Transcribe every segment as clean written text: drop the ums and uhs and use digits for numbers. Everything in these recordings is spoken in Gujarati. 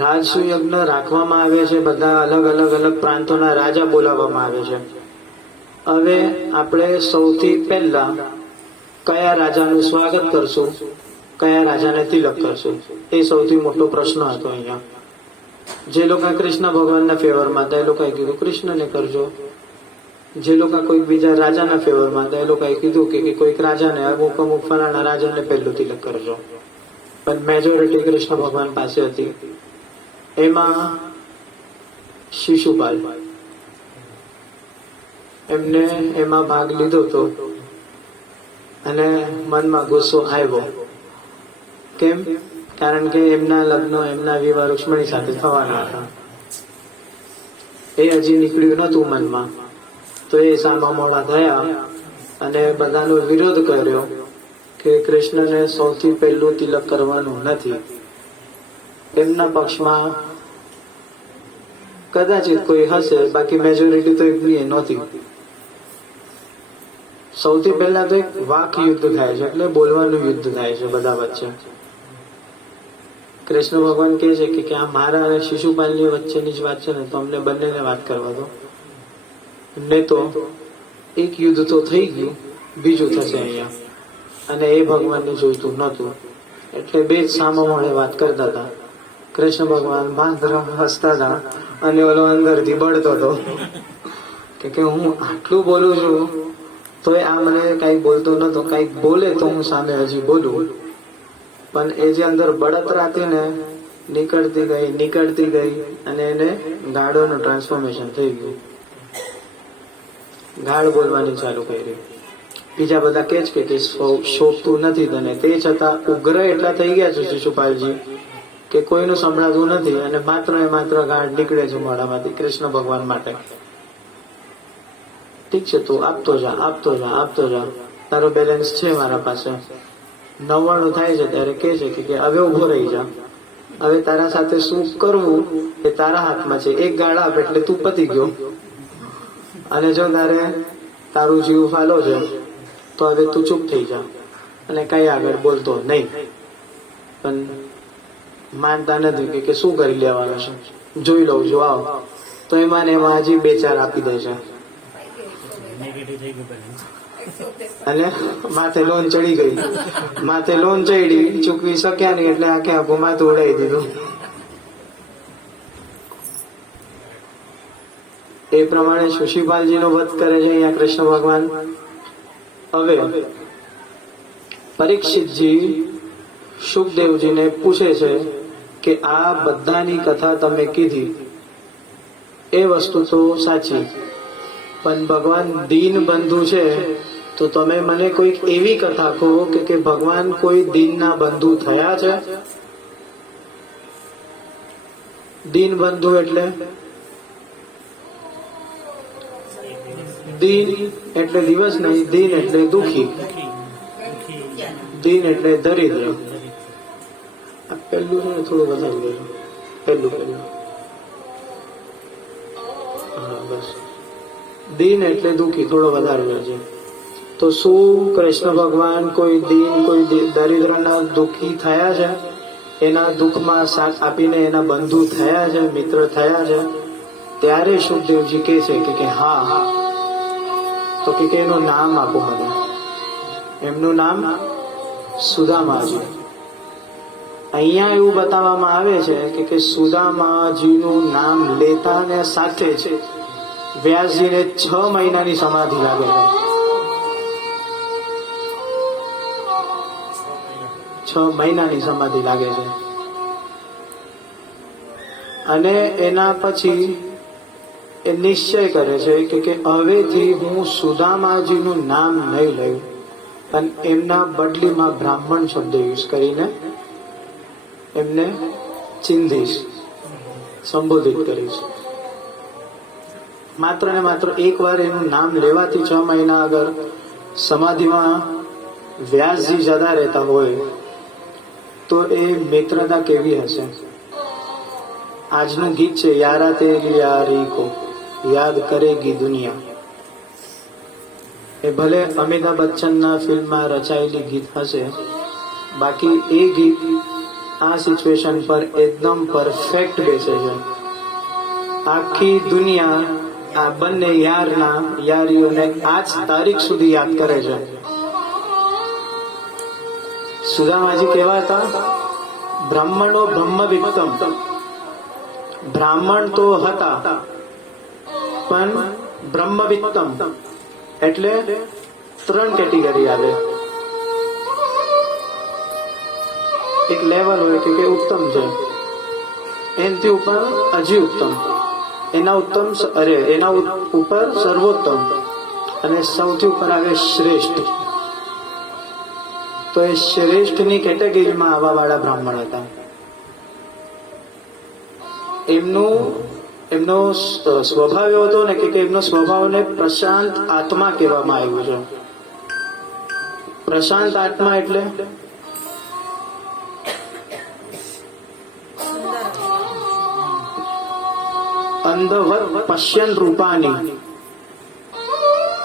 રાજસુ યજ્ઞ રાખવામાં આવે છે, બધા અલગ અલગ પ્રાંતોના રાજા બોલાવવામાં આવે છે. હવે આપણે સૌથી પહેલા કયા રાજાનું સ્વાગત કરશું, કયા રાજાને તિલક કરશું, એ સૌથી મોટો પ્રશ્ન હતો અહીંયા. જે લોકો કૃષ્ણ ભગવાનના ફેવરમાં હતા એ લોકોએ કીધું કૃષ્ણને કરજો. જે લોકો કોઈક બીજા રાજાના ફેવરમાં હતા એ લોકોએ કીધું કે કોઈક રાજાને અમુક ફલાણા રાજાને પહેલું તિલક કરજો. પણ મેજોરિટી કૃષ્ણ ભગવાન પાસે હતી. એમાં શિશુપાલ એમને એમાં ભાગ લીધો હતો અને મનમાં ગુસ્સો આવ્યો. કેમ? કારણ કે એમના લગ્ન, એમના વિવાહ રૂક્ષ્મણી સાથે થવાના હતા. એ હજી નીકળ્યું નતું મનમાં, તો એ સામામોમાં થયા અને બધાનો વિરોધ કર્યો કે કૃષ્ણને સૌથી પહેલું તિલક કરવાનું નથી. એમના પક્ષમાં કદાચિત કોઈ હશે, બાકી મેજોરિટી તો એમની નહોતી. સૌથી પહેલા તો એક વાક યુદ્ધ થાય છે, એટલે બોલવાનું યુદ્ધ થાય છે બધા વચ્ચે. કૃષ્ણ ભગવાન કહે છે કે આ મારા અને શિશુપાલની વચ્ચેની જ વાત છે ને, તો અમને બંનેને વાત કરવા દો. ને તો એક યુદ્ધ તો થઈ ગયું, બીજું થશે અહીંયા, અને એ ભગવાનને જોઈતું નહોતું. એટલે બે જ સામામોણે વાત કરતા હતા. કૃષ્ણ ભગવાન બાંધર હસતા હતા અને ઓલો અંદરથી બળતો હતો કે હું આટલું બોલું છું તોય આ મને કઈ બોલતો નતો, કઈક બોલે તો હું સામે હજી બોલું. પણ એ જે અંદર બળતરા હતી ને, નીકળતી ગઈ અને એને ગાળોનું ટ્રાન્સફોર્મેશન થઈ ગયું. ગાળ બોલવાની ચાલુ કરી. બીજા બધા કે છે કે શોભતું નથી તને, તે છતાં ઉગ્ર એટલા થઈ ગયા છે શિશુપાલજી કે કોઈનું સંભળાતું નથી અને માત્ર ને માત્ર ગાળ નીકળે છે મોઢામાંથી કૃષ્ણ ભગવાન માટે. ઠીક છે, તું આપતો જા, તારો બેલેન્સ છે મારા પાસે. 99 થાય છે ત્યારે કે છે કે હવે ઉભો રહી જા, હવે તારા સાથે શું કરવું એ તારા હાથમાં છે. એક ગાળ આપ એટલે તું પતી ગયો. અને જો તારું જીવ ફાલો છે તો હવે તું ચૂપ થઈ જા અને કઈ આગળ બોલતો નહીં. પણ માનતા નથી કે શું કરી લેવાનું છે, જોઈ લઉં જો આવ. તો એમાં હજી 2-4 આપી દે છે અને માથે લોન ચડી, ચૂકવી શક્યા નહીં એટલે આખું માથું ઉડાવી દીધું. એ પ્રમાણે શિશુપાલજીનો વધ કરે છે અહીંયા કૃષ્ણ ભગવાન. હવે પરીક્ષિતજી સુખદેવજીને પૂછે છે કે આ બધાની કથા તમે કીધી એ વસ્તુ તો સાચી, પણ ભગવાન દીન બંધુ છે, તો તમે મને કોઈક એવી કથા કહો કે ભગવાન કોઈ દીનના બંધુ થયા છે. દીન બંધુ એટલે દીન એટલે દિવસ નહીં, દીન એટલે દુખી, દીન એટલે દરિદ્ર. આ પહેલું છે ને થોડું વધારી દેજો, પહેલું હા બસ. દીન એટલે દુખી, થોડો વધારે છે. તો શું કૃષ્ણ ભગવાન કોઈ દીન, કોઈ દરિદ્રના દુખી થયા છે? એના દુઃખમાં સાથ આપીને એના બંધુ થયા છે, મિત્ર થયા છે? ત્યારે સુખદેવજી કહે છે કે હા. તો કે એનું નામ આપો મને. એમનું નામ સુદામાજી. અહીંયા એવું બતાવવામાં આવે છે કે સુદામાજીનું નામ લેતા ને સાથે જ વ્યાસજીને 6 મહિનાની સમાધિ લાગે છે. 6 મહિનાની સમાધિ લાગે છે. અને એના પછી એ નિશ્ચય કરે છે કે હવેથી હું સુદામાજીનું નામ નહીં લઉં, અને એમના બદલીમાં બ્રાહ્મણ શબ્દ યુઝ કરીને એમને ચિંધીશ, સંબોધિત કરીશ. માત્ર ને માત્ર એક વાર એનું નામ લેવાથી 6 મહિના અગર સમાધિમાં વ્યાસજી જતા રહેતા હોય તો એ મિત્રતા કેવી હશે. આજનું ગીત છે યારા તેરી યારી કો યાદ કરેગી દુનિયા. એ ભલે અમિતાભ બચ્ચનના ફિલ્મમાં રચાયેલી ગીત હશે, બાકી એ ગીત આ સિચ્યુએશન પર એકદમ પરફેક્ટ બેસે છે. આખી દુનિયા આ બંને યારીઓને આજ તારીખ સુધી યાદ કરે છે. સુદામાજી કેવા હતા? બ્રાહ્મણો બ્રહ્મવિત્તમ. બ્રાહ્મણ તો હતા પણ બ્રહ્મવિત્તમ એટલે 3 કેટેગરી આવે. એક લેવલ હોય કે ઉત્તમ છે, એનાથી ઉપર હજી ઉત્તમ, એના ઉપર સર્વોત્તમ અને સૌથી ઉપર આવે શ્રેષ્ઠ. તો એ શ્રેષ્ઠની કેટેગરીમાં આવા વાળા બ્રાહ્મણ હતા. એમનો સ્વભાવ એવો હતો ને કે એમનો સ્વભાવને પ્રશાંત આત્મા કહેવામાં આવ્યું છે. પ્રશાંત આત્મા એટલે અંધવત પશ્યન રૂપાની.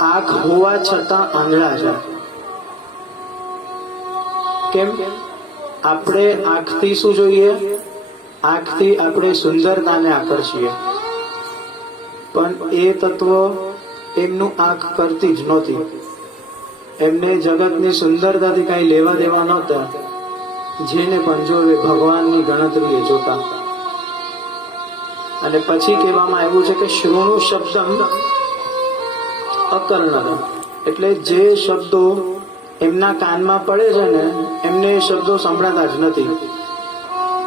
આંખ હોવા છતાં આંધળા છે. કેમ? આપણે આંખથી શું જોઈએ? આંખથી આપણે સુંદરતાને આકર્ષીએ, પણ એ તત્વ એમનું આંખ કરતી જ નહોતી. એમને જગતની સુંદરતાથી કઈ લેવા દેવા નહોતા. જેને પણ જોવે ભગવાનની ગણતરીએ જોતા. અને પછી કહેવામાં આવ્યું છે કે શૃણુ શબ્દમ અકર્ણક, એટલે જે શબ્દો એમના કાનમાં પડે છે ને એમને એ શબ્દો સંભળાતા જ નથી.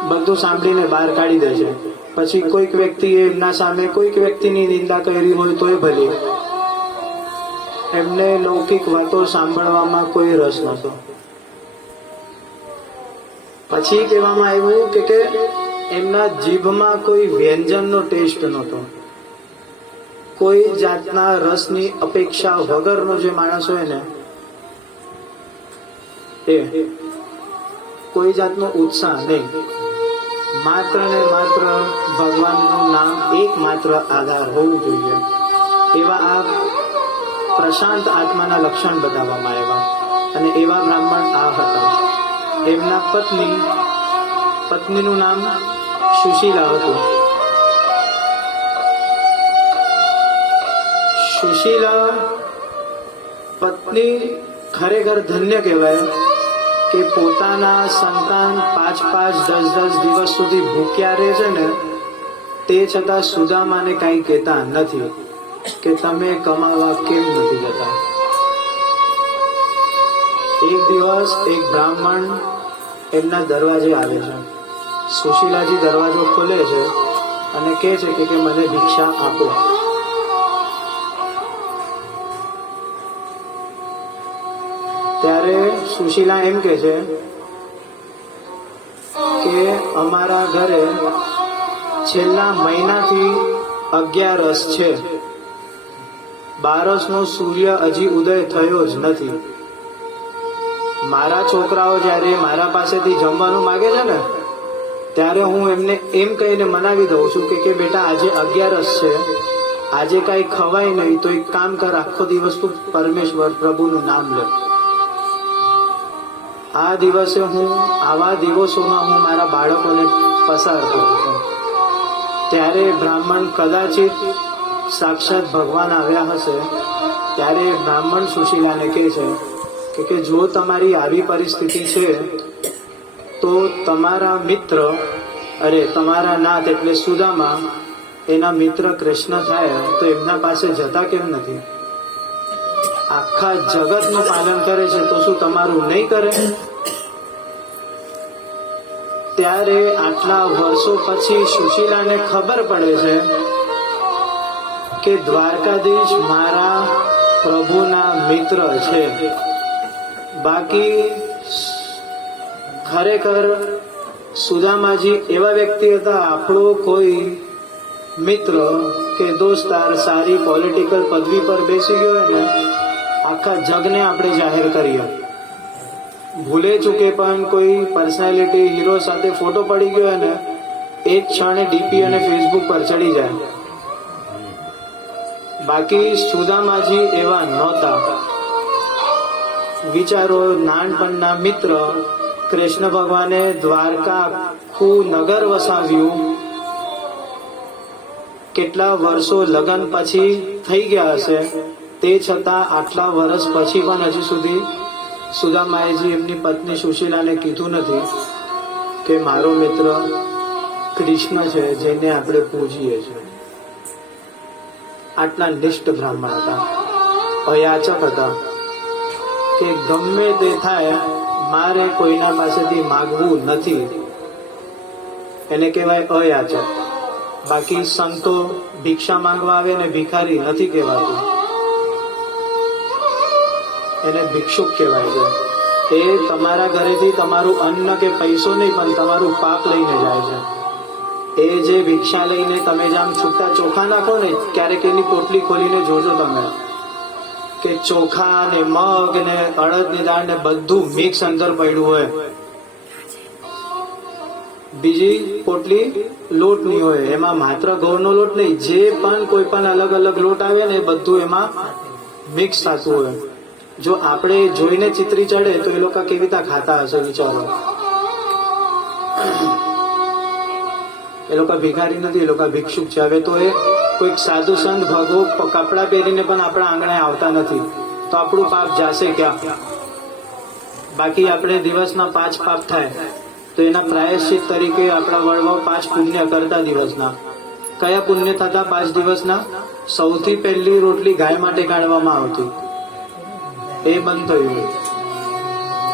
બધું સાંભળીને બહાર કાઢી દે છે. પછી કોઈક વ્યક્તિએ એમના સામે કોઈક વ્યક્તિની નિંદા કરી હોય તોય ભલે, એમને લૌકિક વાતો સાંભળવામાં કોઈ રસ નહોતો. પછી કહેવામાં આવ્યું કે એમના જીભમાં કોઈ વ્યંજનનો ટેસ્ટ નહોતો. કોઈ જાતના રસની અપેક્ષા વગરનો જે માણસ હોય ને એ કોઈ જાતનો ઉત્સાહ નહીં. માત્ર ને માત્ર ભગવાનનું નામ એકમાત્ર આધાર હોવું જોઈએ. એવા આ પ્રશાંત આત્માના લક્ષણ બતાવવામાં આવ્યા. અને એવા બ્રાહ્મણ આ હતા. એમના પત્નીનું નામ સુશીલા હતું. સુશીલા પત્ની ખરેખર ધન્ય કહેવાય કે પોતાના સંતાન 5-10 દિવસ સુધી ભૂખ્યા રહે છે ને તે છતાં સુદામાને કઈ કહેતા નથી કે તમે કમાવા કેમ નથી જતા. એક દિવસ એક બ્રાહ્મણ એમના દરવાજે આવે છે. સુશીલાજી દરવાજો ખોલે છે અને કહે છે કે મને ભિક્ષા આપો. ત્યારે સુશીલા એમ કહે છે કે અમારા ઘરે છેલ્લા મહિનાથી 11 છે. 12નો સૂર્ય હજી ઉદય થયો જ નથી. મારા છોકરાઓ જ્યારે મારા પાસેથી જમવાનું માગે છે ને ત્યારે હું એમને એમ કહીને મનાવી દઉં છું કે બેટા આજે 11 છે, આજે કાંઈ ખવાય નહીં તો એક કામ કર, આખો દિવસ તું પરમેશ્વર પ્રભુનું નામ લે. આ દિવસે આવા દિવસોમાં હું મારા બાળકોને પસાર કરું છું. ત્યારે બ્રાહ્મણ કદાચિત સાક્ષાત ભગવાન આવ્યા હશે. ત્યારે બ્રાહ્મણ સુશીલાને કહે છે કે જો તમારી આવી પરિસ્થિતિ છે તો તમારા મિત્ર, તમારા નાથ એટલે સુદામા, એના મિત્ર કૃષ્ણ થાય તો એમના પાસે જતા કેમ નથી? આખા જગતનું પાલન કરે છે તો શું તમારું નહીં કરે? ત્યારે આટલા વર્ષો પછી સુશીલાને ખબર પડે છે કે દ્વારકાધીશ મારા પ્રભુના મિત્ર છે. બાકી ખરેખર સુદામાજી એવા વ્યક્તિ હતા, આપણો કોઈ મિત્ર કે દોસ્તાર સારી પોલિટિકલ પદવી પર બેસી ગયો ને આખા જગને આપણે જાહેર કરીએ. ભૂલે ચૂકે પણ કોઈ પર્સનાલિટી હીરો સાથે ફોટો પડી ગયો ને એ જ ક્ષણે ડીપી અને ફેસબુક પર ચડી જાય. બાકી સુદામાજી એવા નહોતા. વિચારો, નાનપણના મિત્ર કૃષ્ણ ભગવાને દ્વારકા આખું નગર વસાવ્યું. કેટલા વર્ષો લગ્ન પછી થઈ ગયા હશે, તે છતાં આટલા વર્ષ પછી પણ હજી સુધી સુદામાજી એમની પત્ની સુશીલાને કીધું નથી કે મારો મિત્ર કૃષ્ણ છે જેને આપણે પૂજીએ છીએ. આટલા નિષ્ઠ બ્રાહ્મણ હતા, અયાચક હતા કે ગમે તે થાય મારે કોઈના પાસેથી માગવું નથી, એને કહેવાય અયાચક. બાકી સંતો ભિક્ષા માંગવા આવે ને ભિખારી નથી કહેવાતું, એને ભિક્ષુક કહેવાય છે. એ તમારા ઘરેથી તમારું અન્ન કે પૈસો નહીં પણ તમારું પાપ લઈને જાય છે. એ જે ભિક્ષા લઈને તમે જેમ છૂટા ચોખા નાખો ને, ક્યારેક એની પોટલી ખોલીને જોજો તમે કે ચોખા ને મગ ને અડદ ની દાળ ને બધું મિક્સ અંદર પડ્યું હોય. બીજી પોટલી લોટની હોય, એમાં માત્ર ઘઉંનો લોટ નહીં, જે પણ કોઈ પણ અલગ અલગ લોટ આવે ને એ બધું એમાં મિક્સ થતું હોય. જો આપણે જોઈને ચિત્રી ચડે તો એ લોકો કેવી રીતે ખાતા હશે વિચારો. એ લોકો ભિખારી નથી, એ લોકો ભિક્ષુક છે. હવે તો એ કોઈક સાધુ સંત ભગવો કપડા પહેરીને પણ આપણા આંગણે આવતા નથી, તો આપણું પાપ જાશે ક્યાં? બાકી આપણે દિવસના 5 પાપ થાય તો એના પ્રાયશ્ચિત તરીકે આપણા વડવાઓ 5 પુણ્ય કરતા દિવસના. કયા પુણ્ય થતા 5 દિવસના? સૌથી પહેલી રોટલી ગાય માટે કાઢવામાં આવતી, એ બંધ થયું.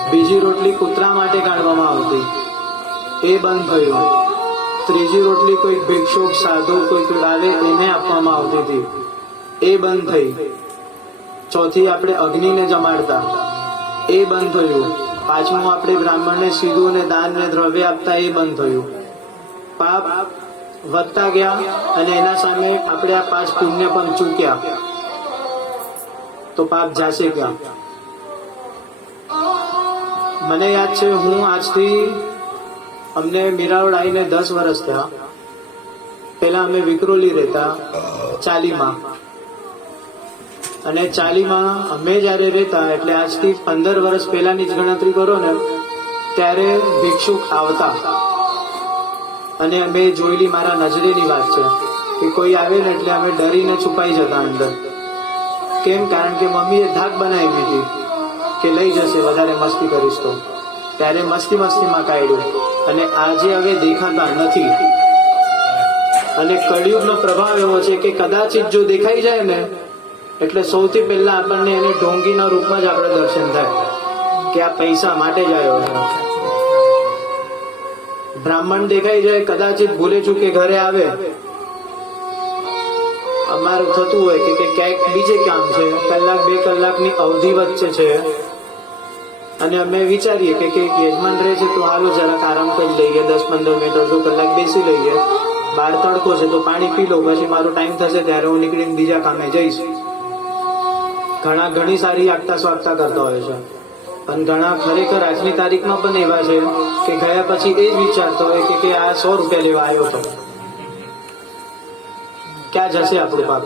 બીજી રોટલી કૂતરા માટે કાઢવામાં આવતી, એ બંધ થયું. ત્રીજી રોટલી કોઈ ભિક્ષુક સાધુ કોઈ આવે એને આપવામાં આવતી હતી, એ બંધ થઈ. ચોથી આપણે અગ્નિને જમાડતા, એ બંધ થયું. પાંચમું આપણે બ્રાહ્મણને સીધું ને દાન ને દ્રવ્ય આપતા, એ બંધ થયું. પાપ વધતા ગયા અને એના સામે આપણે આ 5 પુણ્ય પણ ચૂક્યા, તો પાપ જાશે ક્યાં? મને યાદ છે, હું આજથી અમને મીરાવડ આવીને 10 વર્ષ થયા. પહેલા અમે વિક્રોલી રહેતા ચાલીમાં, અને ચાલીમાં અમે જયારે રહેતા એટલે આજથી 15 વર્ષ પહેલાની જ ગણતરી કરો ને, ત્યારે ભિક્ષુક આવતા અને અમે જોયેલી મારા નજરેની વાત છે કે કોઈ આવે ને એટલે અમે ડરીને છુપાઈ જતા અંદર. કેમ? કારણ કે મમ્મીએ ધાક બનાવી દીધી કે લઈ જશે વધારે મસ્તી કરીશ તો. ત્યારે મસ્તીમાં કાઢ્યું અને આજે હવે દેખાતા નથી. અને કળિયુગનો પ્રભાવ એવો છે કે કદાચિત જો દેખાઈ જાય ને એટલે સૌથી પહેલા આપણને એને ઢોંગીના રૂપમાં જ આપણે દર્શન થાય કે આ પૈસા માટે જ આવ્યો છે. બ્રાહ્મણ દેખાઈ જાય, કદાચિત ભૂલે ચૂકે ઘરે આવે, અમારું થતું હોય કે ક્યાંક બીજે કામ છે, 1-2 કલાકની અવધિ વચ્ચે છે, અને અમે વિચારીએ કે યજમાન રહે છે તો હાલો જરાક આરામ કરી લઈએ, 10-15 મિનિટ અડધો કલાક બેસી લઈએ, બહાર તડકો છે તો પાણી પી લો, પછી મારો ટાઈમ થશે ત્યારે હું નીકળીને બીજા કામે જઈશ. ઘણી સારી આગતા સ્વાગતા કરતા હોય છે, પણ ઘણા ખરેખર આજની તારીખમાં પણ એવા છે કે ગયા પછી એ જ વિચારતો હોય કે આ 100 રૂપિયા લેવા આવ્યો હતો. ક્યાં જશે આપણું પાપ?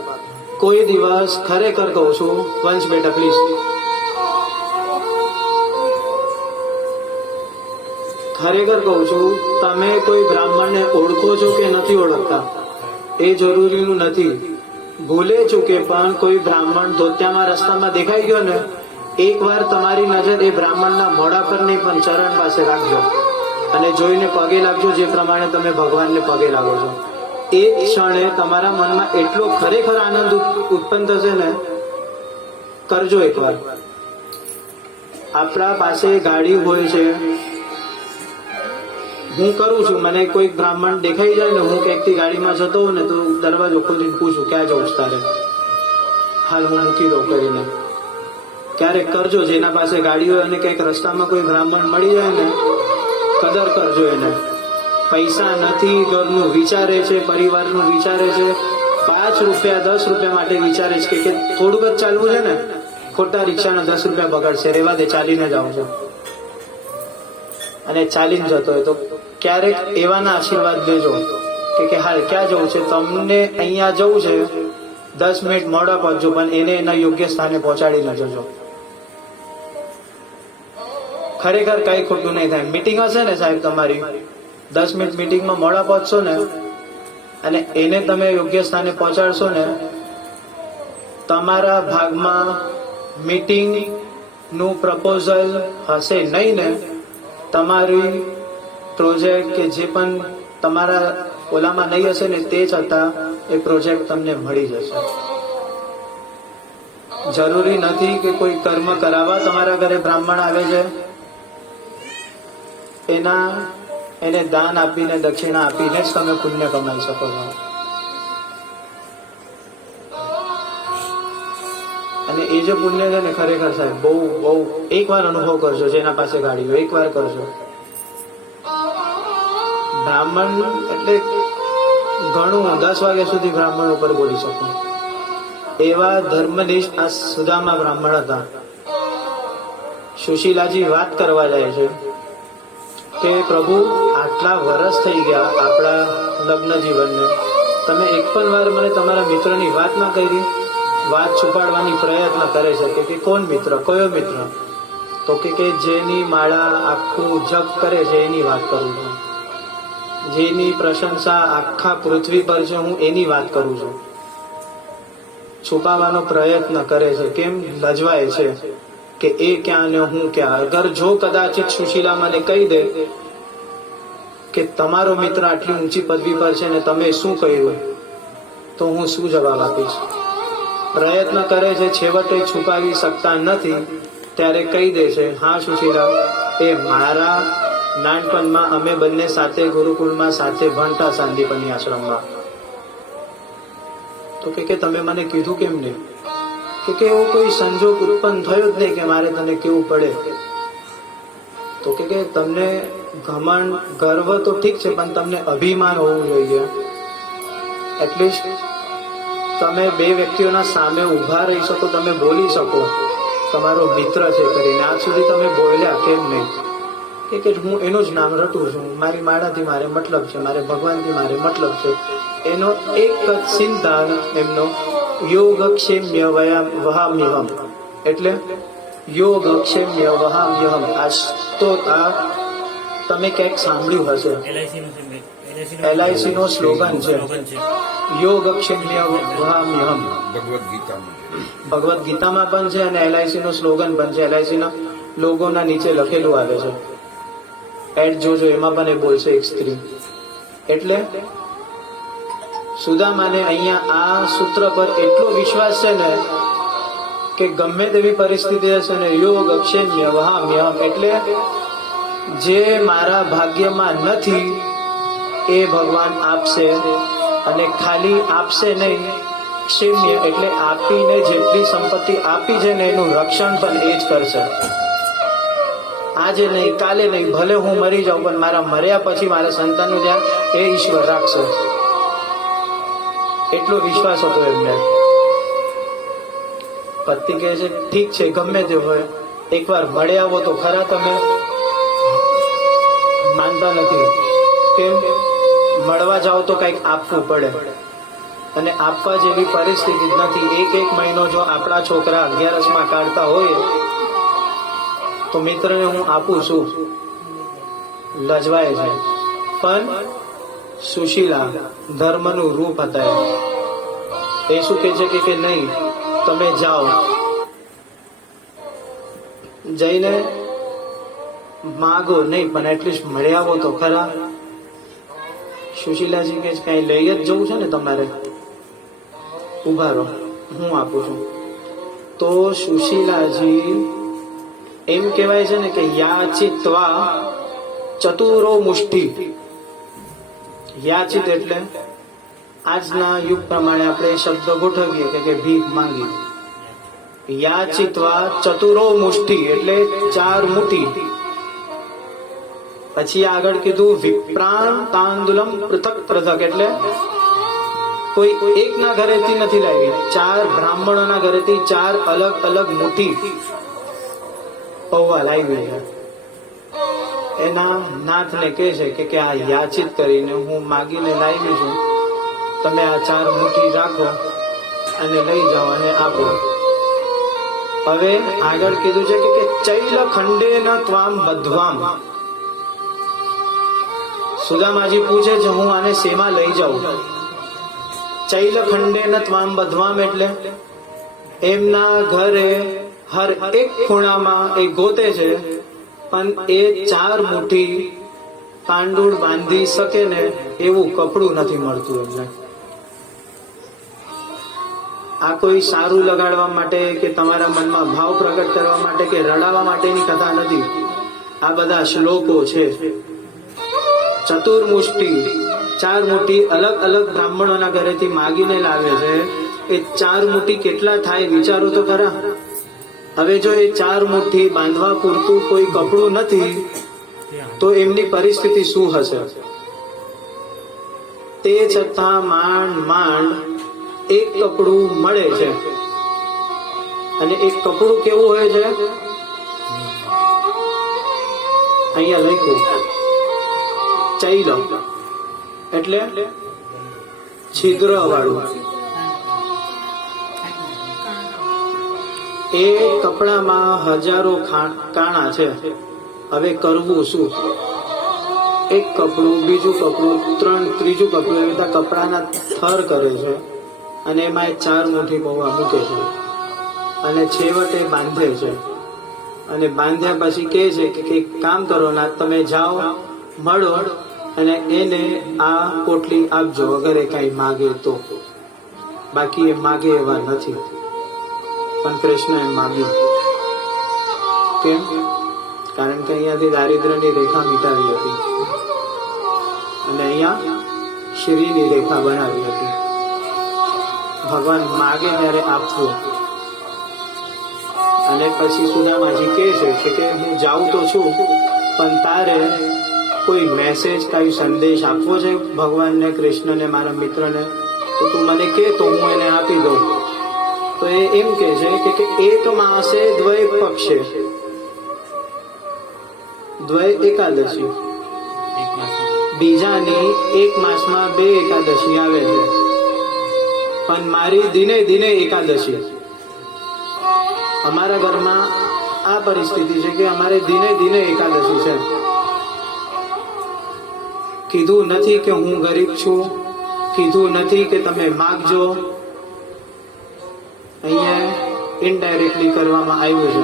કોઈ દિવસ ખરેખર કહું છું, વંશ બેટા પ્લીઝ, ખરેખર કહું છું, તમે કોઈ બ્રાહ્મણને ઓળખો છો કે નથી ઓળખતા એ જરૂરીનું નથી. ભૂલે ચૂકે પણ કોઈ બ્રાહ્મણ ધોતિયામાં રસ્તામાં દેખાઈ ગયો ને, એકવાર તમારી નજર એ બ્રાહ્મણના મોઢા પર નહીં પણ ચરણ પાસે રાખજો અને જોઈને પગે લાગજો, જે પ્રમાણે તમે ભગવાનને પગે લાગો છો. એ ક્ષણે તમારા મનમાં એટલો ખરેખર આનંદ ઉત્પન્ન થશે ને, કરજો એકવાર. આપણા પાસે ગાડી હોય છે, હું કરું છું, મને કોઈ બ્રાહ્મણ દેખાઈ જાય ને, હું ક્યાંકથી ગાડીમાં જતો હોઉં ને તો દરવાજો ખોલીને પૂછું ક્યાં જવું તારે, હાલ હું મૂકી દઉં કરીને. ક્યારેક કરજો, જેના પાસે ગાડી હોય અને કંઈક રસ્તામાં કોઈ બ્રાહ્મણ મળી જાય ને, કદર કરજો એને. પૈસા નથી, ઘરનું વિચારે છે, પરિવારનું વિચારે છે, 5 રૂપિયા 10 રૂપિયા માટે વિચારે છે કે થોડુંક જ ચાલવું છે ને, ખોટા રિક્ષાના 10 રૂપિયા બગડશે, રેવા દે, ચાલીને જાઉં છું. અને ચાલીને જતો હોય તો ક્યારેક એવાના આશીર્વાદ લેજો કે હાલ ક્યાં જવું છે, તમને અહીંયા જવું છે, 10 મિનિટ મોડા પહોંચજો, પણ એને એના યોગ્ય સ્થાને પહોંચાડીને જજો. ખરેખર કઈ ખોટું નહીં થાય. મીટિંગ હશે ને સાહેબ તમારી, 10 મિનિટ મીટિંગમાં મોડા પહોંચશો ને અને એને તમે યોગ્ય સ્થાને પહોંચાડશો ને, તમારા ભાગમાં મીટિંગ નું પ્રપોઝલ હશે નહીં ને, તમારી પ્રોજેક્ટ કે જે પણ તમારા ઓલામાં નહીં હશે ને, તે છતાં એ પ્રોજેક્ટ તમને મળી જશે. જરૂરી નથી કે કોઈ કર્મ કરાવવા તમારા ઘરે બ્રાહ્મણ આવે છે, એને દાન આપીને દક્ષિણા આપીને જ તમે પુણ્ય કમાઈ શકો છો. અને એ જે પુણ્ય છે ને, ખરેખર સાહેબ બહુ બહુ એકવાર અનુભવ કરજો. જેના પાસે ગાડી હોય એકવાર કરજો. બ્રાહ્મણ એટલે ઘણું 10 વાગ્યા સુધી બ્રાહ્મણ ઉપર બોલી શકું. એવા ધર્મનિષ્ઠ આ સુદામા બ્રાહ્મણ હતા. સુશીલાજી વાત કરવા જાય છે કે પ્રભુ, આટલા વર્ષ થઈ ગયા આપણા લગ્ન જીવનને, તમે એક પણ વાર મને તમારા મિત્રની વાત ના કરી. વાત છુપાડવાની પ્રયત્ન કરે છે કે કોણ મિત્ર, કયો મિત્ર? તો કે જેની માળા આખું જપ કરે છે એની વાત કરું છું, જેની પ્રશંસા આખા પૃથ્વી પર છે હું એની વાત કરું છું. છુપાવવાનો પ્રયત્ન કરે છે. કેમ? લજવાય છે કે એ ક્યાં ને હું ક્યાં. અગર જો કદાચિત સુશીલા મને કહી દે કે તમારો મિત્ર આટલી ઊંચી પદવી પર છે ને તમે શું કહ્યું, તો હું શું જવાબ આપીશ? પ્રયત્ન કરે છે, છેવટે છુપાવી શકતા નથી, ત્યારે કહી દે છે, હા સુશીલા, એ મારા નાનપણમાં અમે બંને સાથે ગુરુકુળમાં સાથે ભણતા સાંદીપની આશ્રમમાં. તો કે તમે મને કીધું કેમ નહીં? કે એવો કોઈ સંજોગ ઉત્પન્ન થયો જ નહીં કે મારે તને કેવું પડે. તો કે તમને ઘમંડ ગર્વ તો ઠીક છે, પણ તમને અભિમાન હોવું જોઈએ. એટલીસ્ટ તમે બે વ્યક્તિઓના સામે ઊભા રહી શકો, તમે બોલી શકો તમારો મિત્ર છે કરીને. આજ સુધી તમે બોલ્યા કેમ નહીં? કે હું એનું જ નામ રટું છું, મારી માળાથી મારે મતલબ છે, મારે ભગવાનથી મારે મતલબ છે. એનો એક જ સિદ્ધાંત એમનો યોગક્ષેમ્ય વહામ્યહમ, એટલે યોગક્ષેમ્ય વહામ્યહમ. તો આ તમે ક્યાંક સાંભળ્યું હશે, LIC નો સ્લોગન છે, યોગક્ષેમ્ય વહામ્યહમ. ભગવદ ગીતામાં પણ છે અને LIC નો સ્લોગન પણ છે. LIC ના લોગોના નીચે લખેલું આવે છે. એડ જોજો, એમાં પણ એ બોલશે એક સ્ત્રી. એટલે સુદામાને અહીંયા આ સૂત્ર પર એટલો વિશ્વાસ છે ને કે ગમે તેવી પરિસ્થિતિ હશે ને, યોગ અક્ષેમ્ય વહામ્યહમ, એટલે જે મારા ભાગ્યમાં નથી એ ભગવાન આપશે. અને ખાલી આપશે નહીં, ક્ષેમ્ય એટલે આપીને જેટલી સંપત્તિ આપી છે ને એનું રક્ષણ પણ એ જ કરશે. આજે નહીં, કાલે નહીં, ભલે હું મરી જાઉં, પણ મારા મર્યા પછી મારા સંતાનનું ધ્યાન એ ઈશ્વર રાખશે. એટલો વિશ્વાસ હતો એમને. પતિ કહે છે, ઠીક છે, ગમે તે હોય, એકવાર મળે આવો તો ખરા. તમે માનતા નથી. કેમ? મળવા જાઓ તો કંઈક આપવું પડે, અને આપવા જેવી પરિસ્થિતિ નથી. એક મહિનો જો આપણા છોકરા 11માં કાઢતા હોય તો મિત્રને હું આપું છું. લજવાય છે. પણ સુશીલા ધર્મનું રૂપ હતા. એ શું કે છે કે નહીં, તમે જાઓ, જઈને માગો નહીં, પણ એટલીસ્ટ મળી આવો તો ખરા. સુશીલાજી કે કઈ લઈ જ જવું છે ને તમારે, ઉભા રહો, હું આપું છું. તો સુશીલાજી એમ કહેવાય છે ને કે યાચિત્વા ચતુરો મુષ્ટિ. યાચિત એટલે આજના યુગ પ્રમાણે આપણે શબ્દ ગોઠવીએ કે ભીખ માંગી. યાચિત્વા ચતુરો મુષ્ટિ એટલે 4 મુઠ્ઠી. પછી આગળ કીધું વિપ્રાણ તાંદુલમ પૃથક પૃથક, એટલે કોઈ એકના ઘરેથી નથી લાવી, 4 બ્રાહ્મણોના ઘરેથી 4 અલગ અલગ મુઠ્ઠી પૌવા લાવી છે. એના નાથને કહે છે કે આ યાચિત કરીને હું માગીને લાવી છું, તમે આ 4 મુઠ્ઠી રાખો અને લઈ જાઓ અને આપો. હવે આગળ કીધું છે કે ચૈલ ખંડેન ત્વામ બધ્વામ. સુદામાજી પૂછે છે હું આને શેમાં લઈ જાઉં? ચૈલ ખંડેન ત્વામ બધ્વામ એટલે એમના ઘરે હર એક ખૂણામાં એ ગોતે છે, પણ એ 4 મુઠ્ઠી પાંડુળ બાંધી શકે ને એવું કપડું નથી મળતું. એટલે આ કોઈ સારું લગાડવા માટે કે તમારા મનમાં ભાવ પ્રગટ કરવા માટે કે રડાવવા માટેની કથા નથી. આ બધા શ્લોકો છે. ચતુર્મુષ્ટિ 4 મુઠ્ઠી અલગ અલગ બ્રાહ્મણોના ઘરેથી માગીને લાવે છે. એ 4 મુઠ્ઠી કેટલા થાય વિચારો તો ખરા. હવે જો એ 4 મુઠ્ઠી બાંધવા પૂરતું કોઈ કપડું નથી તો એમની પરિસ્થિતિ શું હશે? તે છતાં માંડ માંડ એક કપડું મળે છે. અને એક કપડું કેવું હોય છે? અહીંયા લખ્યું ચૈલ એટલે છિદ્ર વાળું. એ કપડામાં હજારો કાણા છે. હવે કરવું શું? એક કપડું, બીજું કપડું, 3 ત્રીજું કપડું, એવી રીતે કપડાના થર કરે છે અને એમાં 4 મુઠ્ઠી પૌવા મૂકે છે અને છેવટે બાંધે છે. અને બાંધ્યા પછી કહે છે કે એક કામ કરો ના, તમે જાઓ મળો અને એને આ પોટલી આપજો અગર એ કઈ માગે તો. બાકી એ માગે એવા નથી. પણ કૃષ્ણ એમ માગ્યું. કેમ? કારણ કે અહીંયાથી દારિદ્ર્યની રેખા મિટાવી હતી અને અહીંયા શ્રીની રેખા બનાવી હતી. ભગવાન માગે ત્યારે આપવું. અને પછી સુદામાજી કહે છે કે હું જાઉં તો છું, પણ તારે કોઈ મેસેજ, કઈ સંદેશ આપવો છે ભગવાનને, કૃષ્ણને, મારા મિત્રને, તો તું મને કહે તો હું એને આપી દઉં. તો એ એમ કહે છે કે એક માસે દ્વય પક્ષે, દ્વય એકાદશી, બીજાની 1 માસમાં 2 એકાદશી આવે છે, પણ મારી દિને દિને એકાદશી. અમારા ઘરમાં આ પરિસ્થિતિ છે કે અમારે દિને દિને એકાદશી છે. કીધું નથી કે હું ગરીબ છું, કીધું નથી કે તમે માગજો. અહીંયા ઇનડાયરેક્ટલી કરવામાં આવ્યું છે.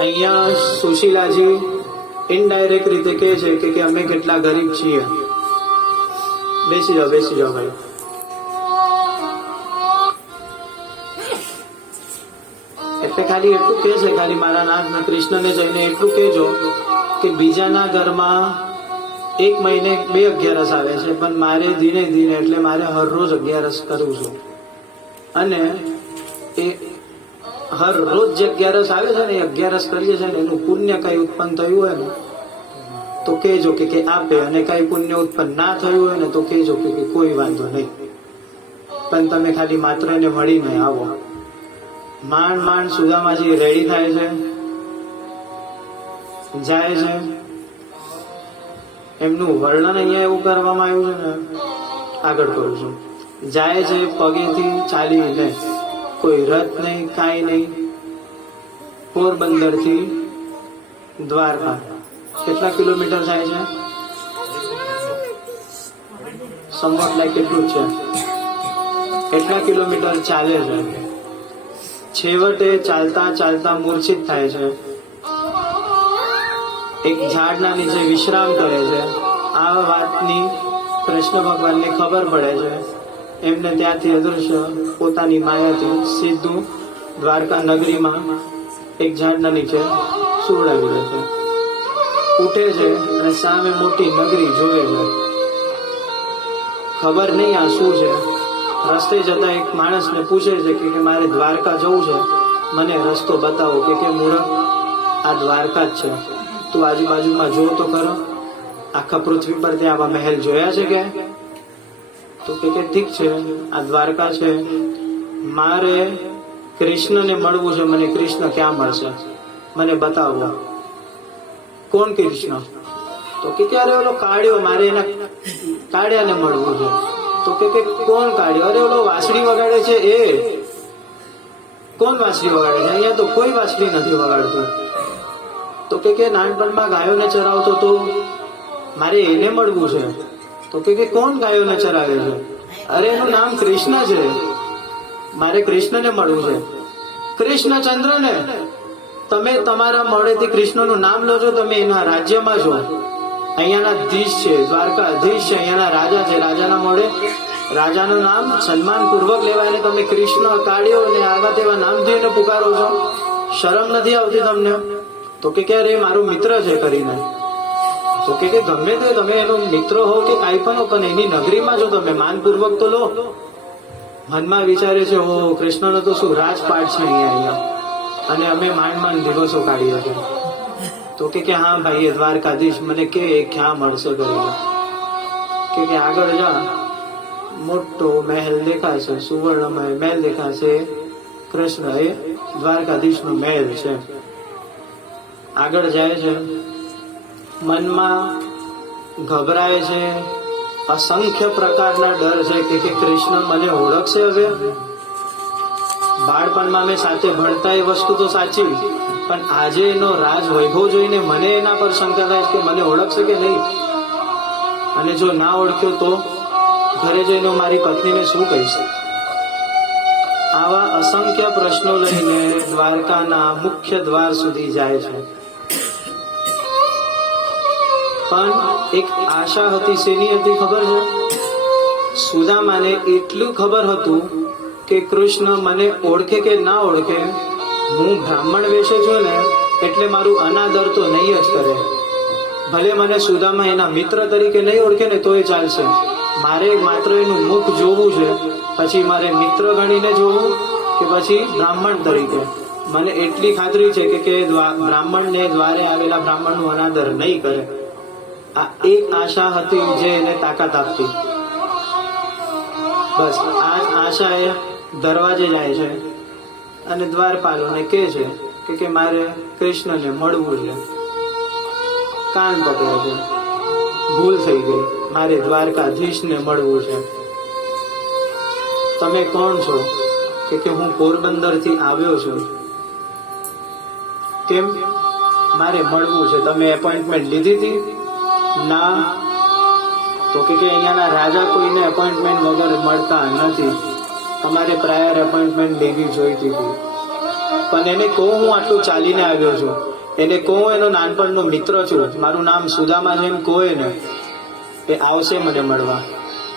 અહીંયા સુશીલાજી ઇનડાયરેક્ટ રીતે કહે છે કે અમે કેટલા ગરીબ છીએ. બેસી જાઓ ભાઈ. એટલે ખાલી એટલું કહે છે, ખાલી મારા નાથ કૃષ્ણને જઈને એટલું કહેજો કે બીજાના ઘરમાં 1 મહિને 2 અગિયારસ આવે છે, પણ મારે દિને દિને એટલે મારે હર રોજ અગિયારસ કરું છું. અને એ હર રોજ જે અગિયારસ આવે છે ને, એ અગિયારસ કરીએ છે ને, એનું પુણ્ય કઈ ઉત્પન્ન થયું હોય ને તો કહેજો કે આપે, અને કઈ પુણ્ય ઉત્પન્ન ના થયું હોય ને તો કહેજો કે કોઈ વાંધો નહીં, પણ તમે ખાલી માત્ર એને મળીને આવો. માંડ માંડ સુદામાજી રેડી થાય છે, જાય છે. એમનું વર્ણન અહીંયા એવું કરવામાં આવ્યું છે ને, આગળ કરું છું. જાય છે પગેથી ચાલીને, કોઈ રથ નહીં, કાંઈ નહીં. પોરબંદર થી દ્વારકા કેટલા કિલોમીટર થાય છે? સમવટ લાઈક એટલું જ છે. કેટલા કિલોમીટર ચાલે છે. છેવટે ચાલતા ચાલતા મૂર્છિત થાય છે. એક ઝાડના નીચે વિશ્રામ કરે છે. આ વાતની કૃષ્ણ ભગવાનને ખબર પડે છે. એમને ત્યાંથી અદૃશ્ય પોતાની માયાથી સીધું દ્વારકા નગરીમાં એક ઝાડના નીચે સુવડાવી દે છે. ઉઠે છે અને સામે મોટી નગરી જોવે છે. ખબર નહીં આ શું છે. રસ્તે જતા એક માણસને પૂછે છે કે મારે દ્વારકા જવું છે, મને રસ્તો બતાવો. કે મૂર્ખ, આ દ્વારકા જ છે, તું આજુબાજુમાં જો તો ખરો. આખા પૃથ્વી પર ત્યાં આવા મહેલ જોયા છે કે? તો કે ઠીક છે, આ દ્વારકા છે. મારે કૃષ્ણને મળવું છે, મને કૃષ્ણ ક્યાં મળશે, મને બતાવો. કોણ કૃષ્ણ? તો કે અરે ઓલો કાળિયો, મારે એના કાળિયાને મળવું છે. તો કે કોણ કાળિયો? અરે ઓલો વાંસળી વગાડે છે એ. કોણ વાંસળી વગાડે છે? અહીંયા તો કોઈ વાંસળી નથી વગાડતું. તો કે નાનપણમાં ગાયોને ચરાવતો તો, મારે એને મળવું છે. તો કે કોણ ગાયોને ચરાવે છે? અરે એનું નામ કૃષ્ણ છે, મારે કૃષ્ણને મળવું છે. કૃષ્ણચંદ્રને? તમે તમારા મોઢેથી કૃષ્ણનું નામ લો છો, તમે એના રાજ્યમાં છો. અહીંયાના ધીશ છે, દ્વારકાધીશ છે, અહીંયાના રાજા છે. રાજાના મોઢે રાજાનું નામ સન્માન પૂર્વક લેવાય ને તમે કૃષ્ણ, કાળિયો અને આવા તેવા નામથી એને પુકારો છો. શરમ નથી આવતી તમને? તો કે અરે મારું મિત્ર છે કરીને. તો કે ગમે તે, તમે એનો મિત્ર હો કે કાંઈ પણ હો, પણ એની નગરીમાં જો તમે માનપૂર્વક તો લો. મનમાં વિચારે છે, ઓ કૃષ્ણનો તો શું રાજપાટ છે અહીંયા, અને અમે માંડ દિવસો કાઢી શકે. તો કે હા ભાઈ, એ દ્વારકાધીશ મને કે ક્યાં મળશે કરીને. કે આગળ જા, મોટો મહેલ દેખાશે, સુવર્ણમય મહેલ દેખાશે. કૃષ્ણ એ દ્વારકાધીશનો મહેલ છે. આગળ જાય છે, મનમાં ગભરાય છે, અસંખ્ય પ્રકારના ડર છે કે કૃષ્ણ મને ઓળખશે હવે. બાળપણમાં મેં સાથે ભણતા એ વસ્તુ તો સાચી, પણ આજે એનો રાજ વૈભવ જોઈને મને એના પર શંકા થાય કે મને ઓળખશે કે નહીં. અને જો ના ઓળખ્યો તો ઘરે જઈને મારી પત્નીને શું કહીશ? આવા અસંખ્ય પ્રશ્નો લઈને દ્વારકાના મુખ્ય દ્વાર સુધી જાય છે. પણ એક આશા હતી. શેની હતી ખબર છે? સુદામાને એટલું ખબર હતું કે કૃષ્ણ મને ઓળખે કે ના ઓળખે, હું બ્રાહ્મણ વેશે છું ને, એટલે મારું અનાદર તો નહીં જ કરે. ભલે મને સુદામા એના મિત્ર તરીકે નહીં ઓળખે ને તોય ચાલશે, મારે માત્ર એનું મુખ જોવું છે. પછી મારે મિત્ર ગણીને જોવું કે પછી બ્રાહ્મણ તરીકે. મને એટલી ખાતરી છે કે બ્રાહ્મણને દ્વારે આવેલા બ્રાહ્મણનું અનાદર નહીં કરે. આ એક આશા હતી જે એને તાકાત આપતી. બસ આ જ આશા એ દરવાજે જાય છે અને દ્વારપાલોને કહે છે કે મારે કૃષ્ણને મળવું છે. કાન પકડે છે, ભૂલ થઈ ગઈ, મારે દ્વારકાધીશને મળવું છે. તમે કોણ છો? કે હું પોરબંદરથી આવ્યો છું. કેમ? મારે મળવું છે. તમે એપોઇન્ટમેન્ટ લીધી હતી? ના. તો કે અહીંયાના રાજા કોઈને એપોઇન્ટમેન્ટ વગર મળતા નથી, તમારે પ્રાયર એપોઇન્ટમેન્ટ લેવી જોઈતી હતી. પણ એને કહું હું આટલું ચાલીને આવ્યો છું, એને કહું એનો નાનપણનો મિત્ર છું, મારું નામ સુદામા છે, એમ કહો એને, એ આવશે મને મળવા.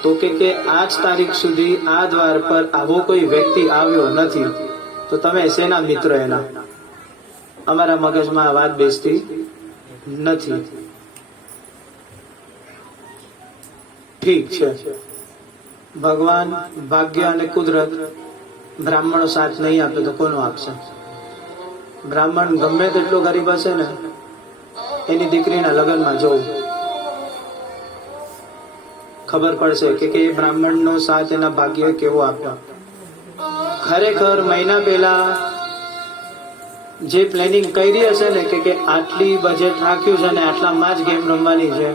તો કે આજ તારીખ સુધી આ દ્વાર પર આવો કોઈ વ્યક્તિ આવ્યો નથી. તો તમે શેના મિત્ર એના? અમારા મગજમાં આ વાત બેસતી નથી. ઠીક છે, ભગવાન, ભાગ્ય અને કુદરત બ્રાહ્મણો સાથ નહીં આપે તો કોનો આપશે? બ્રાહ્મણ ગમે તેટલો ગરીબ હશે ને, એની દીકરીના લગ્નમાં જવું, ખબર પડશે કે એ બ્રાહ્મણનો સાથ એના ભાગ્ય કેવો આપ્યો. ખરેખર મહિના પહેલા જે પ્લાનિંગ કરી હશે ને કે આટલી બજેટ રાખ્યું છે ને આટલામાં જ ગેમ રમવાની છે,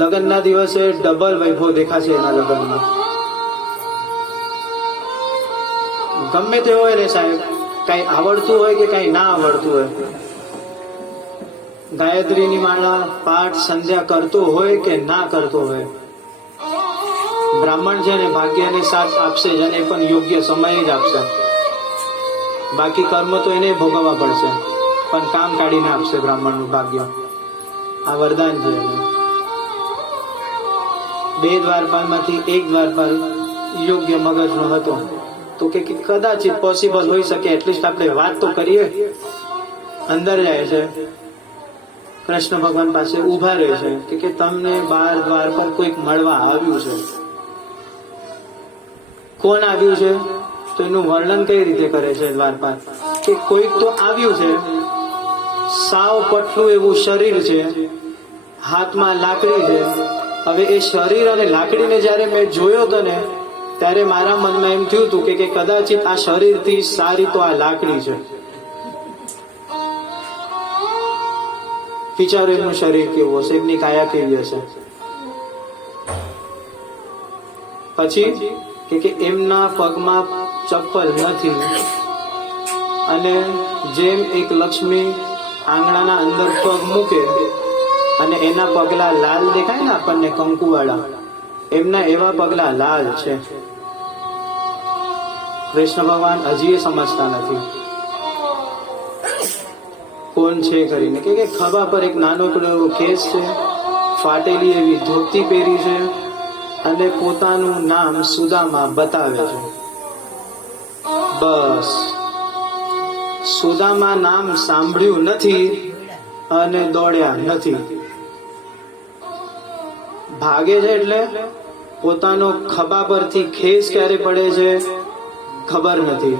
લગ્નના દિવસે ડબલ વૈભવ દેખાશે એના લગ્નમાં. ગમે તે હોય ને સાહેબ, કઈ આવડતું હોય કે કઈ ના આવડતું હોય, ગાયત્રીની માળા પાઠ સંધ્યા કરતો હોય કે ના કરતો હોય, બ્રાહ્મણ છે ને ભાગ્યને સાથ આપશે જ, અને પણ યોગ્ય સમયે જ આપશે. બાકી કર્મ તો એને ભોગવવા પડશે, પણ કામ કાઢીને આપશે બ્રાહ્મણનું ભાગ્ય. આ વરદાન છે એને. 2 દ્વારપાલમાંથી 1 દ્વારપાલ યોગ્ય મગજનો હતો. તો કે કદાચિત પોસિબલ હોઈ શકે, એટલીસ્ટ આપણે વાત તો કરીએ. અંદર જાય છે, કૃષ્ણ ભગવાન પાસે ઉભા રહે છે કે તમને 12 દ્વાર પર કોઈક મળવા આવ્યું છે. કોણ આવ્યું છે? તો એનું વર્ણન કઈ રીતે કરે છે દ્વારપાલ કે કોઈક તો આવ્યું છે, સાવ પટલું એવું શરીર છે, હાથમાં લાકડી છે. હવે એ શરીર અને લાકડીને જ્યારે મેં જોયો હતો ને, ત્યારે મારા મનમાં એમ થયું હતું કે કદાચિત આ શરીરથી સારી તો આ લાકડી છે. વિચારો એમનું શરીર કેવું હશે, એમની કાયા કેવી હશે. પછી કે એમના પગમાં ચપ્પલ નથી અને જેમ એક લક્ષ્મી આંગણાના અંદર પગ મૂકે અને એના પગલા લાલ દેખાય ને આપણને કંકુવાળા, એમના એવા પગલા લાલ છે. કૃષ્ણ ભગવાન હજી એ સમજતા નથી કોણ છે કરીને, કે ખભા પર એક નાનકડો એવો કેસ છે, ફાટેલી એવી ધોતી પહેરી છે અને પોતાનું નામ સુદામા બતાવે છે. બસ સુદામા નામ સાંભળ્યું નથી અને દોડ્યા નથી. ભાગે છે એટલે પોતાનો ખભા પરથી ખેસ ક્યારે પડે છે ખબર નથી.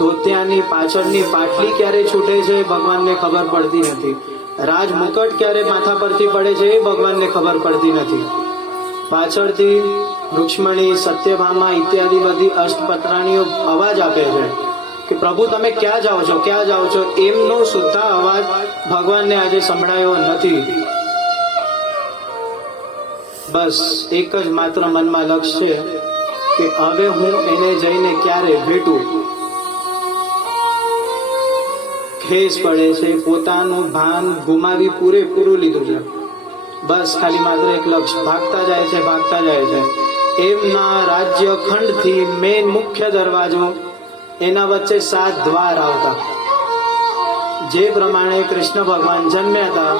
ધોતિયાની પાછળની પાટલી ક્યારે છૂટે છે ભગવાનને ખબર પડતી નથી. રાજ મુકટ ક્યારે માથા પરથી પડે છે એ ભગવાનને ખબર પડતી નથી. પાછળથી રૂક્ષ્મણી, સત્યભામા ઇત્યાદિ બધી અષ્ટપત્રાણીઓ અવાજ આપે છે કે પ્રભુ તમે ક્યાં જાઓ છો, ક્યાં જાઓ છો. એમનો સુદ્ધા અવાજ ભગવાનને આજે સંભળાયો નથી. બસ એક જ માત્ર મનમાં લક્ષ્ય છે કે હવે હું એને જઈને ક્યારે ભેટું. ખેસ પડે છે, પોતાનું ભાન ગુમાવી પૂરેપૂરું લીધું છે. બસ ખાલી માત્ર એક લક્ષ્ય, ભાગતા જાય છે, ભાગતા જાય છે. એમના રાજ્ય ખંડથી મેન મુખ્ય દરવાજો, એના વચ્ચે 7 દ્વાર આવતા. જે પ્રમાણે કૃષ્ણ ભગવાન જન્મ્યા હતા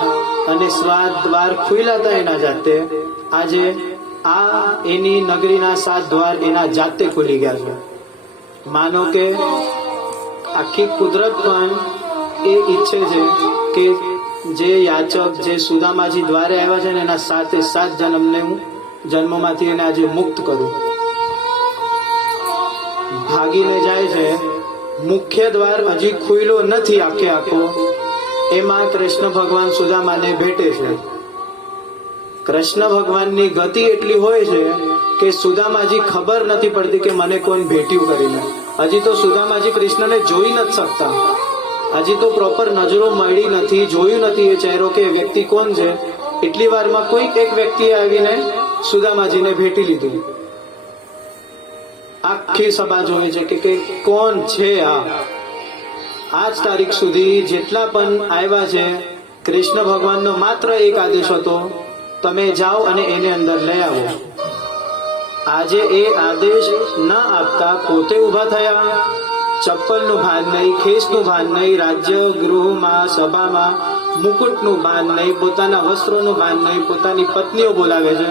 અને 7 દ્વાર ખુલ્યા હતા એના જાતે, આજે આ એની નગરીના 7 દ્વાર એના જાતે ખુલી ગયા છે. માનો કે આખી કુદરત પણ એ ઈચ્છે છે કે જે યાચક, જે સુદામાજી દ્વારે આવ્યા છે ને એના 7 જન્મને હું જન્મોમાંથી એને આજે મુક્ત કરું. ભાગીને જાય છે. મુખ્ય દ્વાર હજી ખુલ્લો નથી આખે આખો, એમાં કૃષ્ણ ભગવાન સુદામાને ભેટે છે. કૃષ્ણ ભગવાનની ગતિ એટલી હોય છે કે સુદામાજી ખબર નથી પડતી કે મને કોણ ભેટ્યું કરીને. હજી તો સુદામાજી કૃષ્ણને જોઈ નથી શકતા, હજી તો પ્રોપર નજરો મળી નથી, જોયું નથી એ ચહેરો કે વ્યક્તિ કોણ છે. એટલી વારમાં કોઈક એક વ્યક્તિએ આવીને સુદામાજીને ભેટી લીધું. આખી સભા જોવે છે કે કોણ છે આ. આજ તારીખ સુધી જેટલા પણ આવ્યા છે, કૃષ્ણ ભગવાનનો માત્ર એક આદેશ હતો, તમે જાઓ અને એને અંદર લઈ આવો. આજે એ આદેશ ન આપતા પોતે ઉભા થયા. ચપ્પલનું ભાન નહીં, ખેસનું ભાન નહીં, રાજ્ય ગૃહમાં સભામાં મુકુટનું ભાન નહીં, પોતાના વસ્ત્રોનું ભાન નહીં, પોતાની પત્નીઓ બોલાવે છે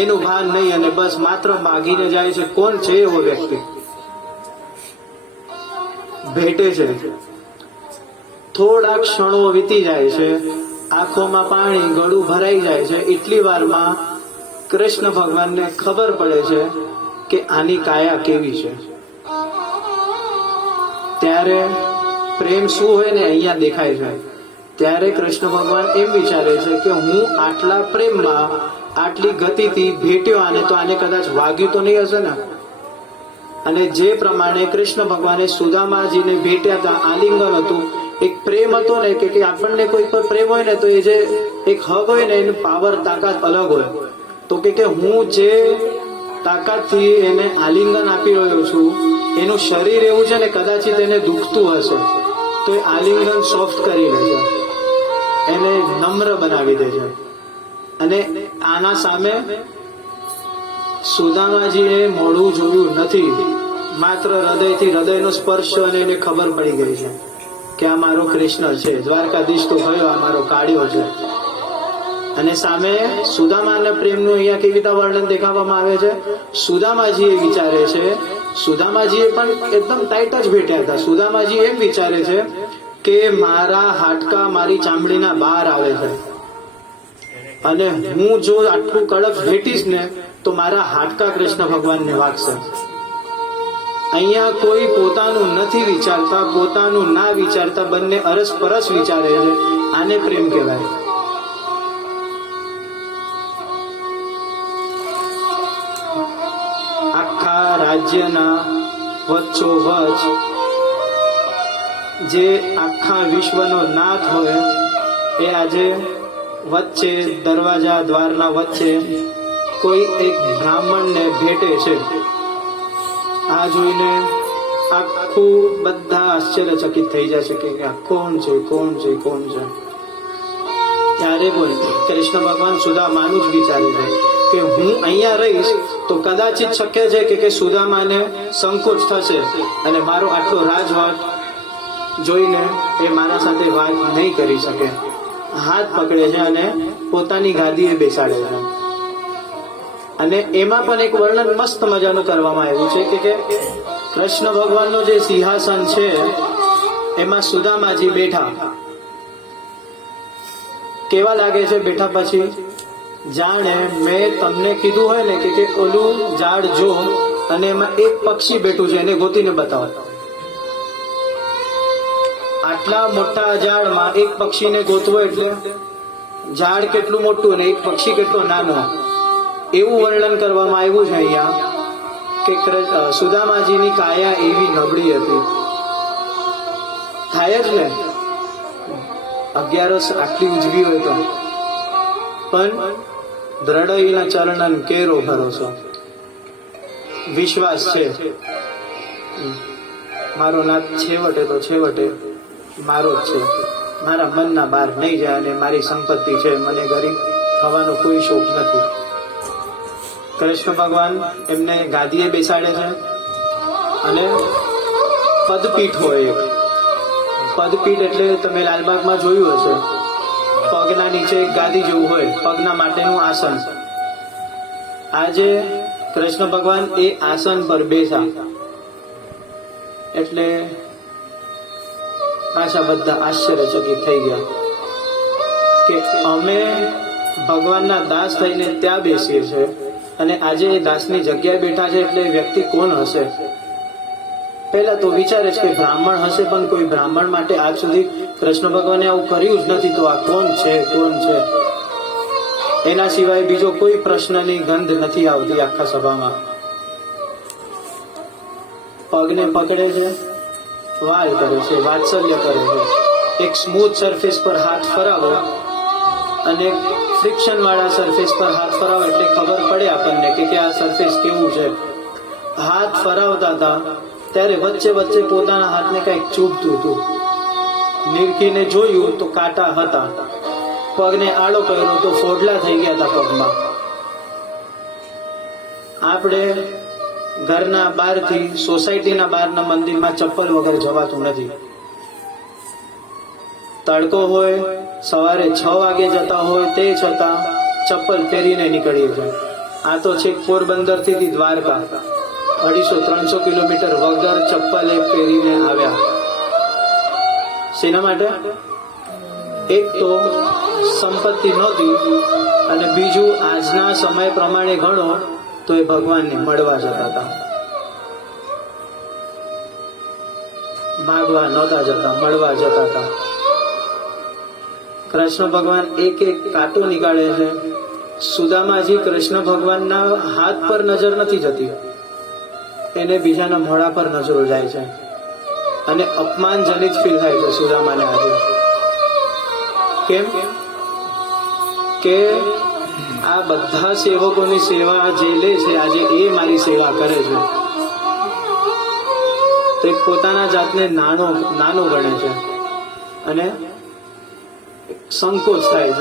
એનું ભાન નહીં, અને બસ માત્ર માગીને જાય છે. કોણ છે એવો વ્યક્તિ? ભેટે છે. થોડા ક્ષણો વીતી જાય છે, આંખોમાં પાણી, ગળું ભરાઈ જાય છે. એટલી વારમાં કૃષ્ણ ભગવાનને ખબર પડે છે કે આની કાયા કેવી છે. ત્યારે પ્રેમ શું હોય ને અહીંયા દેખાય છે. ત્યારે કૃષ્ણ ભગવાન એમ વિચારે છે કે હું આટલા પ્રેમમાં, આટલી ગતિથી ભેટ્યો આને, તો આને કદાચ વાગ્યું તો નહીં હશે ને. અને જે પ્રમાણે કૃષ્ણ ભગવાને સુદામાજીને ભેટ્યા હતા, આલિંગન હતું, એક પ્રેમ હતો ને કે આપણને કોઈ પર પ્રેમ હોય ને તો એ જે એક હગ હોય ને એની પાવર, તાકાત અલગ હોય. તો કે હું જે તાકાતથી એને આલિંગન આપી રહ્યો છું, એનું શરીર એવું છે ને કદાચિત એને દુખતું હશે તો એ આલિંગન સોફ્ટ કરી લે છે, એને નમ્ર બનાવી દે છે. અને આના સામે સુદામાજીએ મોઢું જોયું નથી, માત્ર હૃદયથી હૃદયનો સ્પર્શ, અને એને ખબર પડી ગઈ છે કે આ મારો કૃષ્ણ છે, દ્વારકાધીશ તો ભયો આ મારો કાળિયો છે. અને સામે સુદામાના પ્રેમનું અહીંયા કેવી રીતે વર્ણન દેખાવામાં આવે છે. સુદામાજી એ વિચારે છે, સુદામાજીએ પણ એકદમ ટાઈટ જ ભેટ્યા હતા. સુદામાજી એમ વિચારે છે કે મારા હાડકા મારી ચામડીના બહાર આવે છે, અને હું જો આટલું કડક ભેટીશ ને તો મારા હાડકા કૃષ્ણ ભગવાનને વાગશે. અહીંયા કોઈ પોતાનું નથી વિચારતા, પોતાનું ના વિચારતા, બંને અરસપરસ વિચારે છે. આને પ્રેમ કહેવાય. આખા રાજ્યના વચ્ચોવચ જે આખા વિશ્વનો નાથ હોય એ આજે વચ્ચે દરવાજા દ્વારના વચ્ચે કોઈ એક બ્રાહ્મણને ભેટે છે. આ જોઈને આખું બધા આશ્ચર્યચકિત થઈ જાય છે કે આ કોણ છે, કોણ છે, કોણ છે. ત્યારે બોલ કૃષ્ણ ભગવાન સુદામાનું જ વિચારે છે કે હું અહીંયા રહીશ તો કદાચિત શક્ય છે કે સુદામાને સંકોચ થશે અને મારો આટલો રાજવટ જોઈને એ મારા સાથે વાત નહીં કરી શકે. હાથ પકડે છે અને પોતાની ગાદીએ બેસાડે છે. અને એમાં પણ એક વર્ણન મસ્ત મજાનું કરવામાં આવ્યું છે કે કૃષ્ણ ભગવાનનો જે સિંહાસન છે એમાં સુદામાજી બેઠા. કેવા લાગે છે બેઠા પછી? જાણે મેં તમને કીધું હોય ને કે ઓલું ઝાડ જો અને એમાં એક પક્ષી બેઠું છે એને ગોતીને બતાવો. આટલા મોટા ઝાડમાં એક પક્ષીને ગોતવો એટલે ઝાડ કેટલું મોટું અને એક પક્ષી કેટલો નાનો, એવું વર્ણન કરવામાં આવ્યું છે અહીંયા કે સુદામાજીની કાયા એવી નબળી હતી. થાય જ ને 11 આટલી ઉજવી હોય તો, પણ દ્રઢઈના ચરણન કેરો ભરોસો, વિશ્વાસ છે મારો નાથ છેવટે તો છેવટે મારો જ છે, મારા મનના બહાર નહીં જાય અને મારી સંપત્તિ છે, મને ગરીબ થવાનો કોઈ શોખ નથી. કૃષ્ણ ભગવાન એમને ગાદીએ બેસાડે છે અને પદપીઠ હોય એક. પદપીઠ એટલે તમે લાલબાગમાં જોયું હશે, પગના નીચે એક ગાદી જેવું હોય, પગના માટેનું આસન. આજે કૃષ્ણ ભગવાન એ આસન પર બેસા એટલે પાછા બધા આશ્ચર્યચકિત થઈ ગયા કે અમે ભગવાનના દાસ થઈને ત્યાં બેસીએ છીએ અને આજે એ દાસની જગ્યાએ બેઠા છે એટલે વ્યક્તિ કોણ હશે? પહેલા તો વિચારે છે કે બ્રાહ્મણ હશે, પણ કોઈ બ્રાહ્મણ માટે આજ સુધી કૃષ્ણ ભગવાને આવું કર્યું જ નથી, તો આ કોણ છે, કોણ છે? એના સિવાય બીજો કોઈ પ્રશ્નની ગંધ નથી આવતી આખા સભામાં. પગને પકડે છે, વાલ કરે છે, વાત્સલ્ય કરે છે. એક સ્મૂથ સરફેસ પર હાથ ફરાવો અને ફ્રિક્શન વાળા સરફેસ પર હાથ ફરાવો એટલે ખબર પડે આપણને કે આ સરફેસ કેવું છે. હાથ ફરાવતા હતા ત્યારે વચ્ચે વચ્ચે પોતાના હાથને કંઈક ચૂભતું હતું. નિરખીને જોયું તો કાંટા હતા. પગને આડો કર્યો તો ફોડલા થઈ ગયા હતા પગમાં. આપણે ઘરના બહારથી સોસાયટીના બહારના મંદિરમાં ચપ્પલ વગર જવાતું નથી. તડકો હોય, સવારે 6 વાગે જતા હોય તે છતાં ચપ્પલ પહેરીને નીકળીએ છીએ. આ તો છે પોરબંદર થી દ્વારકા 250-300 કિલોમીટર વગર ચપ્પલે પહેરીને આવ્યા. શેના માટે? એક તો સંપત્તિ નહોતી અને બીજું આજના સમય પ્રમાણે ગણો તો એ ભગવાનને મળવા જતા હતા. માગવા નહોતા જતા, મળવા જતા હતા. કૃષ્ણ ભગવાન એક એક કાંટો નીકાળે છે. સુદામાજી કૃષ્ણ ભગવાનના હાથ પર નજર નથી જતી, એને બીજાના મોઢા પર નજરો જાય છે અને અપમાનજનિત ફીલ થાય છે સુદામાને આજે. કેમ કે આ બધા સેવકોની સેવા જે લે છે આજે એ મારી સેવા કરે છે, તો એક પોતાના જાતને નાનો ગણે છે અને સંકોચ થાય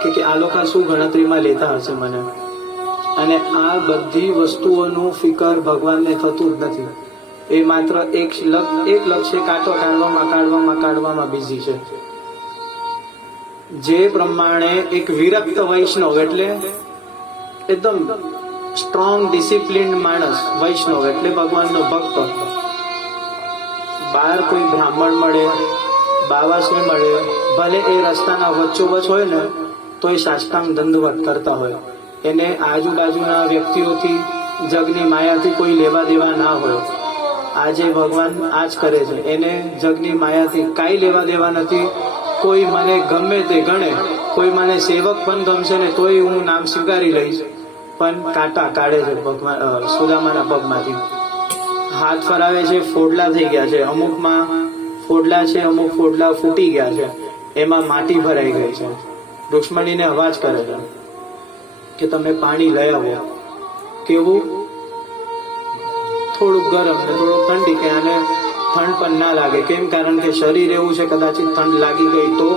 છે કે આ લોકો શું ગણતરીમાં લેતા હશે મને. અને આ બધી વસ્તુઓનું ફિકર ભગવાનને થતું જ નથી. એ માત્ર એક લક્ષ્ય કાંટો કાઢવામાં બિઝી છે. જે પ્રમાણે એક વિરક્ત વૈષ્ણવ એટલે એકદમ સ્ટ્રોંગ ડિસિપ્લિન્ડ માણસ, વૈષ્ણવ એટલે ભગવાનનો ભક્ત, બહાર કોઈ બ્રાહ્મણ મળે, બાવાશ્રી મળે, ભલે એ રસ્તાના વચ્ચોવચ હોય ને તો એ સાષ્ટાંગ દંડવત કરતા હોય. એને આજુબાજુના વ્યક્તિઓથી, જગની માયાથી કોઈ લેવા દેવા ના હોય. આજે ભગવાન આ જ કરે છે. એને જગની માયાથી કાંઈ લેવા દેવા નથી. કોઈ મને ગમે તે ગણે, કોઈ મને સેવક પણ ગમશે ને તોય હું નામ સ્વીકારી લઈશ, પણ કાંટા કાઢે છે ભગવાન સુદામાના પગમાંથી. હાથ ફરાવે છે, ફોડલા થઈ ગયા છે, અમુકમાં ફોડલા છે, અમુક ફોડલા ફૂટી ગયા છે, એમાં માટી ભરાઈ ગઈ છે. રૂક્ષ્મણીને અવાજ કરે છે કે તમે પાણી લઈ આવો. કેવું? થોડુંક ગરમ ને થોડુંક ઠંડી, કે આને ઠંડ પણ ના લાગે. કેમ? કારણ કે શરીર એવું છે, કદાચિત ઠંડ લાગી ગઈ તો.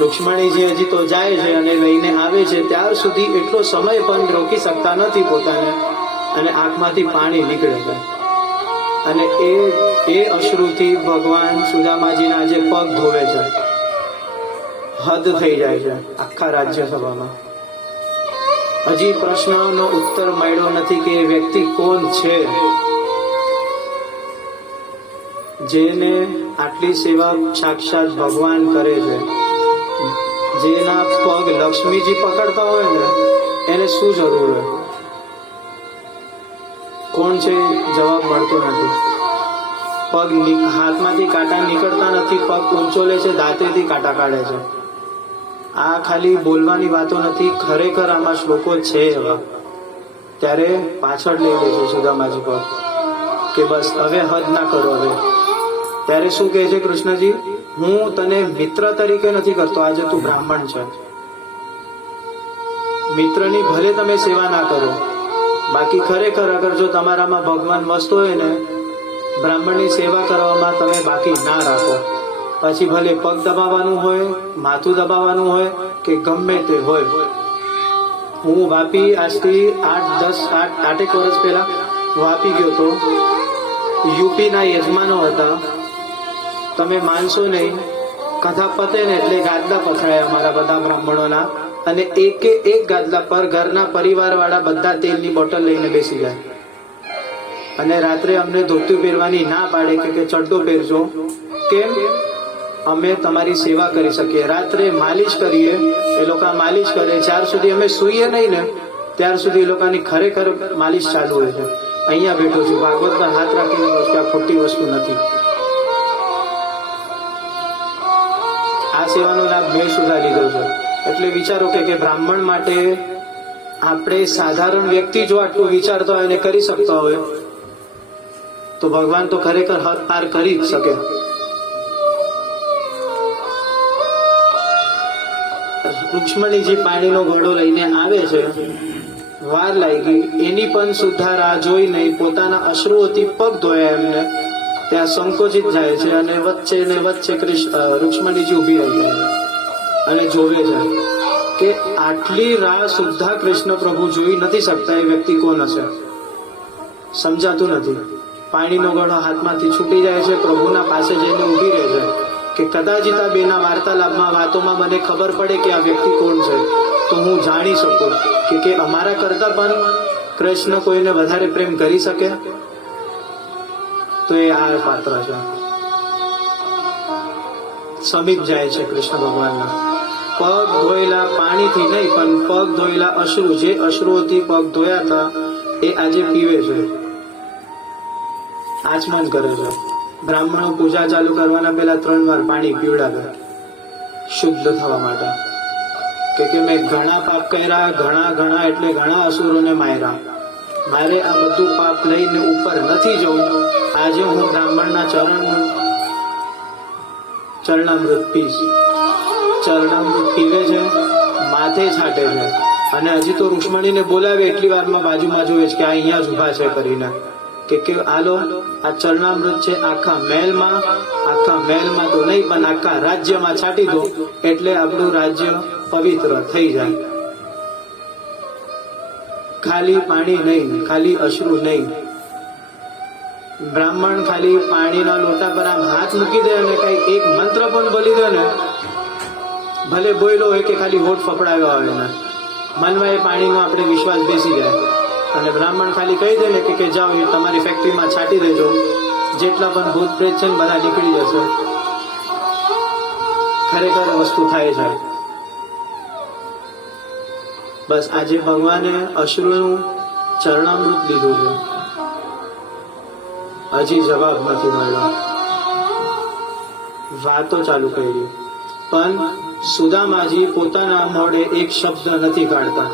રૂક્ષ્મણીજી હજી તો જાય છે અને લઈને આવે છે, ત્યાર સુધી એટલો સમય પણ રોકી શકતા નથી પોતાને, અને આંખમાંથી પાણી નીકળે છે. અને એ અશ્રુથી ભગવાન સુદામાજીના જે પગ ધોવે છે, હદ થઈ જાય છે આખા રાજ્યસભામાં. હજી પ્રશ્નનો ઉત્તર મળ્યો નથી કે એ વ્યક્તિ કોણ છે જેને આટલી સેવા સાક્ષાત ભગવાન કરે છે. જેના પગ લક્ષ્મીજી પકડતા હોય ને, એને શું જરૂર હોય? કોણ છે? જવાબ મળતો નથી. પગ હાથમાંથી કાંટા નીકળતા નથી, પગ ઊંચો લે છે, દાંતેથી કાંટા કાઢે છે. આ ખાલી બોલવાની વાતો નથી, ખરેખર આમાં શ્લોકો છે એવા. ત્યારે પાછળ લઈ લે છે સુદામાજી પર કે બસ હવે હદ ના કરો. હવે ત્યારે શું કહે છે કૃષ્ણજી? હું તને મિત્ર તરીકે નથી કરતો, આજે તું બ્રાહ્મણ છે. મિત્રની ભલે તમે સેવા ના કરો, બાકી ખરેખર અગર જો તમારામાં ભગવાન મસ્ત હોય ને, બ્રાહ્મણની સેવા કરવામાં તમે બાકી ના રાખો. પછી ભલે પગ દબાવવાનું હોય, માથું દબાવવાનું હોય, કે ગમે તે હોય. હું વાપી આજથી 8-10 વર્ષ પહેલા વાપી ગયો તો. યુપીના યજમાનો હતા, તમે માનશો નહીં, કથા પતે ને એટલે ગાદલા પથરાય અમારા બધા બ્રાહ્મણોના, અને એક ગાદલા પર ઘરના પરિવાર વાળા બધા તેલની બોટલ લઈને બેસી જાય. અને રાત્રે અમને ધોતું પહેરવાની ના પાડે કે ચડ્ડો પહેરજો. કેમ? અમે તમારી સેવા કરી શકીએ. રાત્રે માલિશ કરીએ, એ લોકો માલિશ કરે, જ્યાર સુધી અમે સૂઈએ નહીં ને ત્યાર સુધી એ લોકોની ખરેખર માલિશ ચાલુ હોય છે. અહીંયા બેઠો છું, ભાગવતના હાથ રાખીને કહું છું, આ ખોટી વસ્તુ નથી. આ સેવાનો લાભ મેં સુધા લીધો છે. એટલે વિચારો કે બ્રાહ્મણ માટે આપણે સાધારણ વ્યક્તિ જો આટલું વિચારતો હોય અને કરી શકતા હોય, તો ભગવાન તો ખરેખર હદ પાર કરી જ શકે. રૂક્ષ્મણીજી પાણીનો ઘડો લઈને આવે છે, વાર લાગી, એની પણ સુદ્ધા રાહ જોઈ નહીં, પોતાના અશ્રુઓથી પગ ધોયા એમને. ત્યાં સંકોચિત જાય છે અને વચ્ચે રૂક્ષ્મણીજી ઉભી રહી જાય અને જોવે છે કે આટલી રાહ સુદ્ધા કૃષ્ણ પ્રભુ જોઈ નથી શકતા. એ વ્યક્તિ કોણ હશે? સમજાતું નથી. પાણીનો ઘડો હાથમાંથી છૂટી જાય છે, પ્રભુના પાસે જઈને ઉભી રહે છે કે કદાચિત આ બેના વાર્તાલાપમાં વાતોમાં મને ખબર પડે કે આ વ્યક્તિ કોણ છે, તો હું જાણી શકું કે અમારા કરતા પણ કૃષ્ણ કોઈને વધારે પ્રેમ કરી શકે. તો એ આ પાત્ર છે. સમીપ જાય છે કૃષ્ણ ભગવાનના. પગ ધોયેલા પાણીથી નહીં, પણ પગ ધોયેલા અશ્રુ, જે અશ્રુઓથી પગ ધોયા હતા એ આજે પીવે છે, આચમન કરે છે. બ્રાહ્મણો પૂજા ચાલુ કરવાના પહેલા 3 વાર પાણી પીવડાવે શુદ્ધ થવા માટે. કે મેં ઘણા પાપ કર્યા, ઘણા એટલે ઘણા અસુરોને માર્યા, મારે આ બધું પાપ લઈને ઉપર નથી જવું. આજે હું બ્રાહ્મણના ચરણામૃત પીશ. ચરણામૃત પીવે છે, માથે છાંટે છે, અને હજી તો રૂક્ષ્મણીને બોલાવે એટલી વારમાં બાજુમાં જોવે છે કે આ અહીંયા જ ઉભા છે કરીને કે આલો આ ચરણામૃત છે, આખા મહેલમાં તો નહીં પણ આખા રાજ્યમાં છાંટી દો, એટલે આપણું રાજ્ય પવિત્ર થઈ જાય. ખાલી પાણી નહીં, ખાલી અશ્રુ નહીં. બ્રાહ્મણ ખાલી પાણીના લોટા પર આમ હાથ મૂકી દે અને કઈ એક મંત્ર પણ બોલી દે ને, ભલે બોલ્યો હોય કે ખાલી હોઠ ફફડાવ્યો આવે ને, મનમાં એ પાણીનો આપણે વિશ્વાસ બેસી જાય. અને બ્રાહ્મણ ખાલી કહી દે ને કે જાઓ એ તમારી ફેક્ટરીમાં છાંટી દેજો, જેટલા પણ ભૂત પ્રેત છે ને બધા નીકળી જશે. ખરેખર વસ્તુ થાય છે. બસ આજે ભગવાને અશ્રુનું ચરણામૃત લીધું છે, હજી જવાબ નથી મળ્યો. વાતો ચાલુ કરી, પણ સુદામાજી પોતાના મોઢે એક શબ્દ નથી કાઢતા.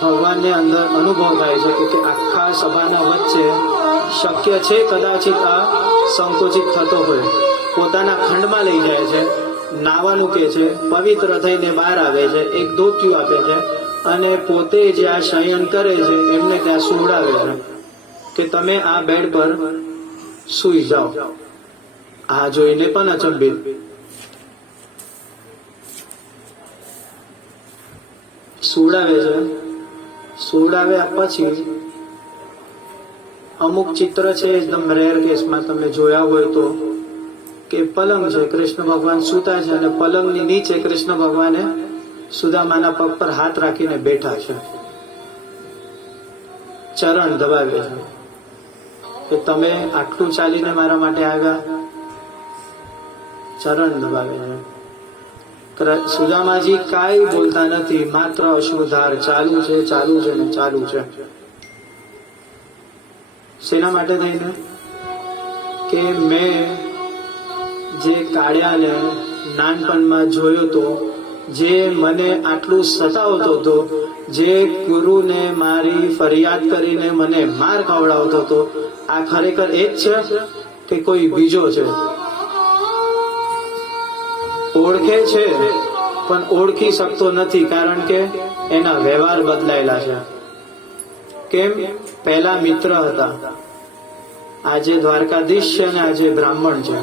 ભગવાનને અંદર અનુભવ થાય છે કે આખા સભાના વચ્ચે શક્ય છે કદાચિત આ સંકોચિત થતો હોય, પોતાના ખંડમાં લઈ જાય છે, નાવાનું કે છે, પવિત્ર થઈને બહાર આવે છે, એક ધોતિયું આપે છે અને પોતે જ્યાં શયન કરે છે એમને ત્યાં સુવડાવે છે કે તમે આ બેડ પર સૂઈ જાઓ. આ જોઈને પણ અચંબિત. સુવડાવે છે. સુવડાવ્યા પછી અમુક ચિત્ર છે એકદમ રેર કેસમાં તમે જોયા હોય તો, કે પલંગ છે, કૃષ્ણ ભગવાન સૂતા છે અને પલંગની નીચે કૃષ્ણ ભગવાને સુદામાના પગ પર હાથ રાખીને બેઠા છે, ચરણ દબાવે છે કે તમે આટલું ચાલીને મારા માટે આવ્યા. ચરણ દબાવે છે. સુદામાજી કાંઈ બોલતા નથી, માત્ર અશ્રુધાર ચાલુ છે, ચાલુ છે ને ચાલુ છે. શેના માટે થઈને? કે મેં જે કાળિયાને નાનપણમાં જોયો તો, જે મને આટલું સતાવતો હતો, જે ગુરુને મારી ફરિયાદ કરીને મને માર ખવડાવતો હતો, આ ખરેખર એ જ છે કે કોઈ બીજો છે? ઓળખે છે પણ ઓળખી શકતો નથી, કારણ કે એના વ્યવહાર બદલાયેલા છે. કેમ? પહેલા મિત્ર હતા, આજે દ્વારકાધીશ છે અને આજે બ્રાહ્મણ છે.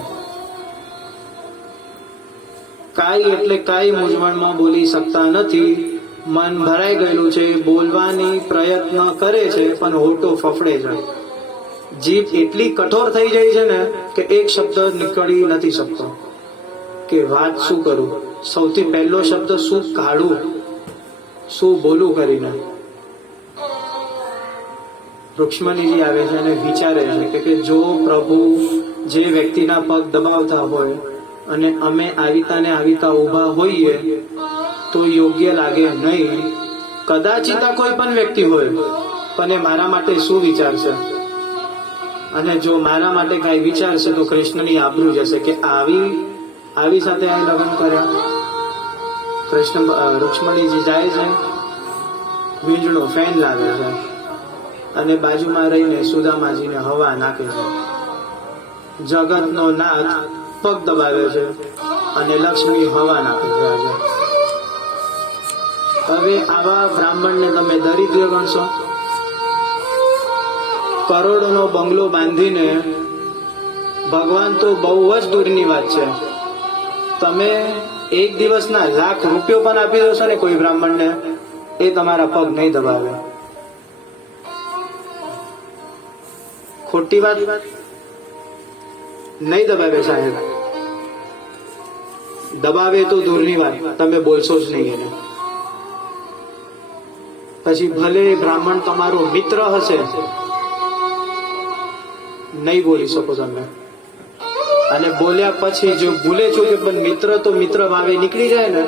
કાંઈ એટલે કાંઈ મૂંઝવણમાં બોલી શકતા નથી, મન ભરાઈ ગયેલું છે, બોલવાની પ્રયત્ન કરે છે પણ હોઠો ફફડે છે. જીભ એટલી કઠોર થઈ જાય છે ને કે એક શબ્દ નીકળી નથી શકતો કે વાત શું કરું, સૌથી પહેલો શબ્દ શું કાઢું, શું બોલું કરીને. રૂક્ષ્મણીજી આવે છે અને વિચારે છે કે જો પ્રભુ જે વ્યક્તિના પગ દબાવતા હોય અને અમે આવીતાને આવીતા ઊભા હોઈએ તો યોગ્ય લાગે નહીં. કદાચિત આ કોઈ પણ વ્યક્તિ હોય પણ એ મારા માટે શું વિચારશે, અને જો મારા માટે કઈ વિચારશે તો કૃષ્ણની આબરૂ જશે કે આવી સાથે આ લગ્ન કર્યા. કૃષ્ણ રૂક્ષ્મણીજી જાય છે, વીજળો ફેન લાગે છે અને બાજુમાં રહીને સુદામાજીને હવા નાખે છે. જગતનો નાથ પગ દબાવે છે અને લક્ષ્મી હવા નાખે છે. હવે આવા બ્રાહ્મણને તમે દરિદ્ર ગણશો? કરોડોનો બંગલો બાંધીને, ભગવાન તો બહુ જ દૂરની વાત છે, તમે એક દિવસના લાખ રૂપિયો પણ આપી દો છો ને કોઈ બ્રાહ્મણને, એ તમારા પગ નહીં દબાવે. ખોટી વાત નહીં દબાવે સાહેબ. દબાવે તો દૂરની વાત, તમે બોલશો જ નહીં એને. પછી ભલે બ્રાહ્મણ તમારો મિત્ર હશે, નહીં બોલી શકો તમે. અને બોલ્યા પછી જો ભૂલે છો કે પણ મિત્ર તો મિત્ર ભાવે નીકળી જાય ને,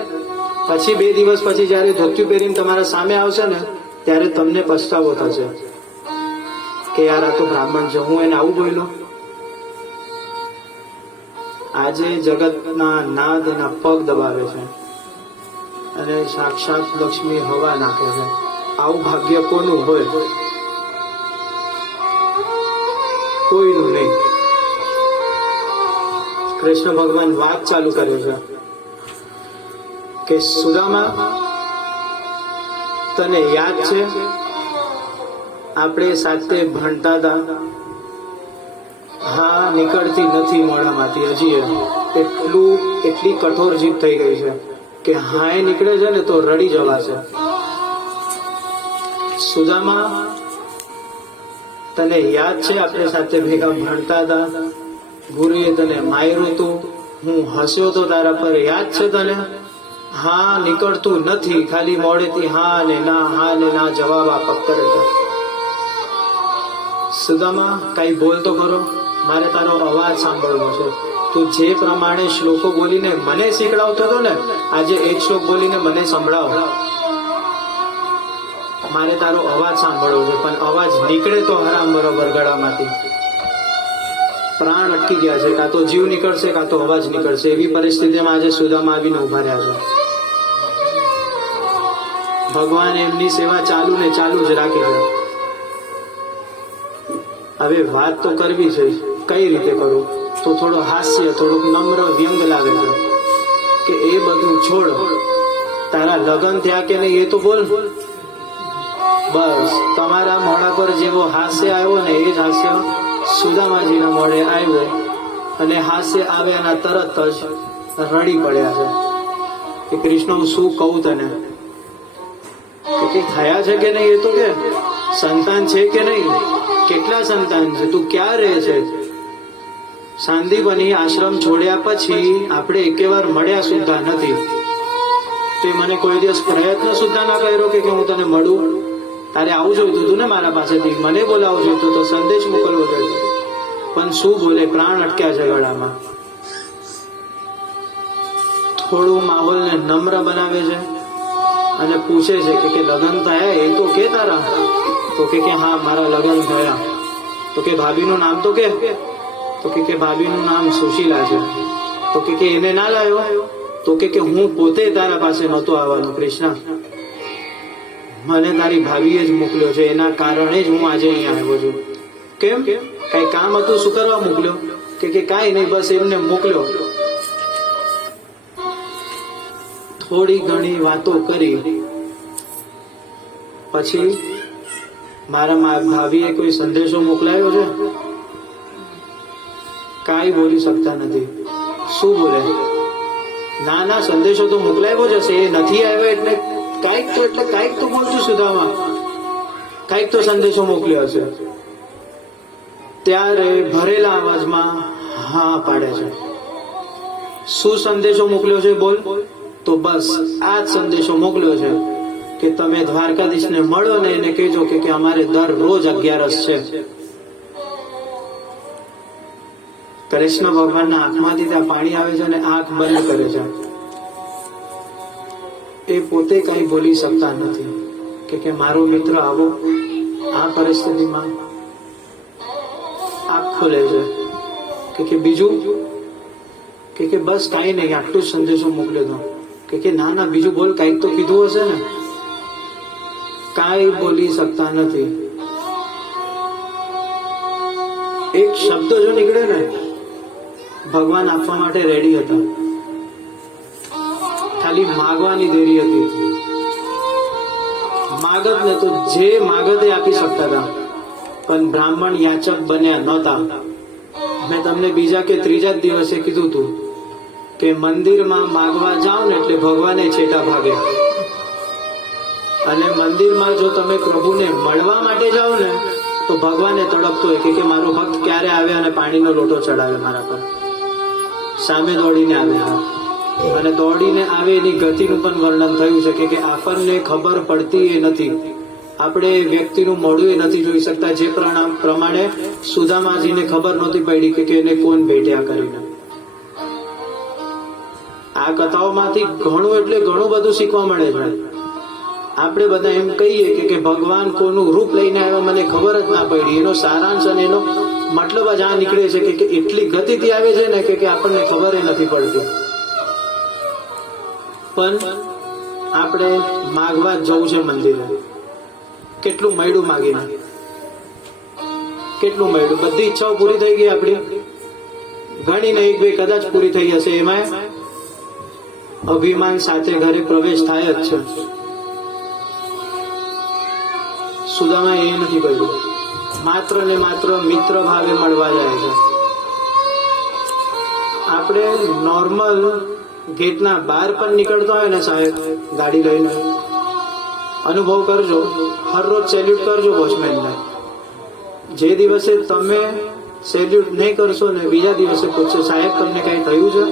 પછી 2 દિવસ પછી જયારે ધોતિયું પહેરીને તમારા સામે આવશે ને ત્યારે તમને પછતાવો થશે કે યાર આ તો બ્રાહ્મણ છે, હું એને આવું બોલ્યો. આજે જગતના નાદ એના પગ દબાવે છે અને સાક્ષાત લક્ષ્મી હવા નાખે છે. આવું ભાગ્ય કોનું હોય? કોઈનું નહીં. કૃષ્ણ ભગવાન વાત ચાલુ કરે છે કે સુદામા, તને યાદ છે આપણે સાથે ભણતા હતા? હા, નીકળતી નથી મોઢામાંથી હજી. એટલી કઠોર જીભ થઈ ગઈ છે કે હા એ નીકળે છે ને તો રડી જવાશે. સુદામા, તને યાદ છે આપણે સાથે ભેગા ભણતા હતા? ગુરુએ તને માર્યું હતું, હું હસ્યો તો તારા પર, યાદ છે તને? હા, નીકળતું નથી, ખાલી મોડેથી હા ને ના જવાબ આપત કરે છે. સુદામા, કઈ બોલ તો ખરો, મારે તારો અવાજ સાંભળવો છે. તું જે પ્રમાણે શ્લોકો બોલીને મને શીખડાવતો હતો ને, આજે એક શ્લોક બોલીને મને સંભળાવ. મારે તારો અવાજ સાંભળવો છે, પણ અવાજ નીકળે તો હરામ બરોબર ગળામાંથી. પ્રાણ અટકી ગયા છે, કાં તો જીવ નીકળશે કાં તો અવાજ નીકળશે. એવી પરિસ્થિતિમાં આજે સુદામા આવીને ઉભા રહ્યા છે. ભગવાન એમની સેવા ચાલુ ને ચાલુ જ રાખે છે. હવે વાત તો કરવી છે, કઈ રીતે કરું? તો થોડો હાસ્ય, થોડુંક નમ્ર વ્યંગ લાગે છે કે એ બધું છોડ, તારા લગ્ન થયા કે નહીં એ તો બોલ. બસ તમારા મોઢા પર જેવો હાસ્ય આવ્યો ને એ જ હાસ્ય સુદામાજીના મોઢે આવ્યો, અને હાસ્ય આવ્યાના તરત જ રડી પડ્યા છે કે કૃષ્ણ હું શું કહું તને, કે થયા છે કે નહીં એ તો કે, સંતાન છે કે નહીં, કેટલા સંતાન છે, તું ક્યાં રહે છે? સાંદીપની આશ્રમ છોડ્યા પછી આપણે એકેવાર મળ્યા સુદ્ધા નથી. તે મને કોઈ દિવસ પ્રયત્ન સુદ્ધા ના કર્યો કે હું તને મળું. તારે આવું જોઈતું હતું ને મારા પાસેથી, મને બોલાવવું જોઈતું તો, સંદેશ મોકલવો જોઈતો. પણ શું બોલે, પ્રાણ અટક્યા છે ગળામાં. થોડું માહોલને નમ્ર બનાવે છે અને પૂછે છે કે લગ્ન થયા એ તો કે તારા? તો કે હા મારા લગ્ન થયા. તો કે ભાભીનું નામ તો કે? તો કે ભાભીનું નામ સુશીલા છે. તો કે એને ના લાવ્યો? તો કે હું પોતે તારા પાસે નહોતો આવવાનો કૃષ્ણ, મને તારી ભાભીએ જ મોકલ્યો છે, એના કારણે જ હું આજે અહીંયા આવ્યો છું. કેમ, કઈ કામ હતું? શું કરવા મોકલ્યો? કે કાંઈ નહીં, બસ એમને મોકલ્યો. થોડી ઘણી વાતો કરી પછી મારા ભાભીએ કોઈ સંદેશો મોકલાયો છે? કાંઈ બોલી શકતા નથી. શું બોલે? ના ના, સંદેશો તો મોકલાયો જ હશે, એ નથી આવ્યો એટલે કાંઈક તો બોલતું સુદામા, કાંઈક તો સંદેશો મોકલ્યો હશે. ત્યારે ભરેલા અવાજમાં હા પાડે છે. શું સંદેશો મોકલ્યો છે બોલ? તો બસ આ જ સંદેશો મોકલ્યો છે કે તમે દ્વારકાધીશને મળો ને એને કહેજો કે અમારે દરરોજ 11 છે. કૃષ્ણ ભગવાનના આંખમાંથી ત્યાં પાણી આવે છે અને આંખ બંધ કરે છે. એ પોતે કઈ બોલી શકતા નથી કે મારો મિત્ર આવો આ પરિસ્થિતિમાં આંખ ખોલે છે કે બીજું કે બસ કાંઈ નહીં, આટલું જ સંદેશો મોકલ્યો તો કે ના ના બીજું બોલ, કાંઈક તો કીધું હશે ને. કાંઈ બોલી શકતા નથી. એક શબ્દ જો નીકળે ને, ભગવાન આપવા માટે રેડી હતા, ખાલી માગવાની દેરી હતી. માગત ને તો જે માગત એ આપી શકતા હતા, પણ બ્રાહ્મણ યાચક બન્યા નહોતા. મેં તમને બીજા કે ત્રીજા જ દિવસે કીધું હતું કે મંદિરમાં માગવા જાઓ ને એટલે ભગવાને છેટા ભાગે, અને મંદિરમાં જો તમે પ્રભુને મળવા માટે જાઓ ને તો ભગવાને તડપતો હોય કે મારો ભક્ત ક્યારે આવે અને પાણીનો લોટો ચડાવે મારા પર. સામે દોડીને આવે, અને દોડીને આવે એની ગતિનું પણ વર્ણન થયું છે કે આપણને ખબર પડતી એ નથી, આપણે વ્યક્તિનું મોઢું એ નથી જોઈ શકતા, જે પ્રમાણે સુદામાજીને ખબર નહોતી પડી કે એને કોણ ભેટ્યા કરીને. આ કથાઓમાંથી ઘણું એટલે ઘણું બધું શીખવા મળે છે. આપણે બધા એમ કહીએ કે ભગવાન કોનું રૂપ લઈને આવ્યા મને ખબર જ ના પડી. એનો સારાંશ અને એનો મતલબ જ આ નીકળે છે કે એટલી ગતિથી આવે છે ને કે આપણને ખબર નથી પડતી. પણ આપણે માગવા જ જવું છે મંદિરે. કેટલું મળ્યું માગીને, કેટલું મળ્યું, બધી ઈચ્છાઓ પૂરી થઈ ગઈ આપણી, ઘણી ને એક બે કદાચ પૂરી થઈ હશે. એમાં અભિમાન સાથે ઘરે પ્રવેશ થાય જ છે. સુદામા એ નથી કર્યું, માત્ર ને માત્ર મિત્ર ભાવે મળવા જાય છે. આપણે નોર્મલ ગેટના બહાર પણ નીકળતો હોય ને સાહેબ ગાડી લઈને, અનુભવ કરજો, હરરોજ સેલ્યુટ કરજો વોચમેનને. જે દિવસે તમે સેલ્યુટ નહીં કરશો ને બીજા દિવસે પૂછશે સાહેબ તમને કઈ થયું છે,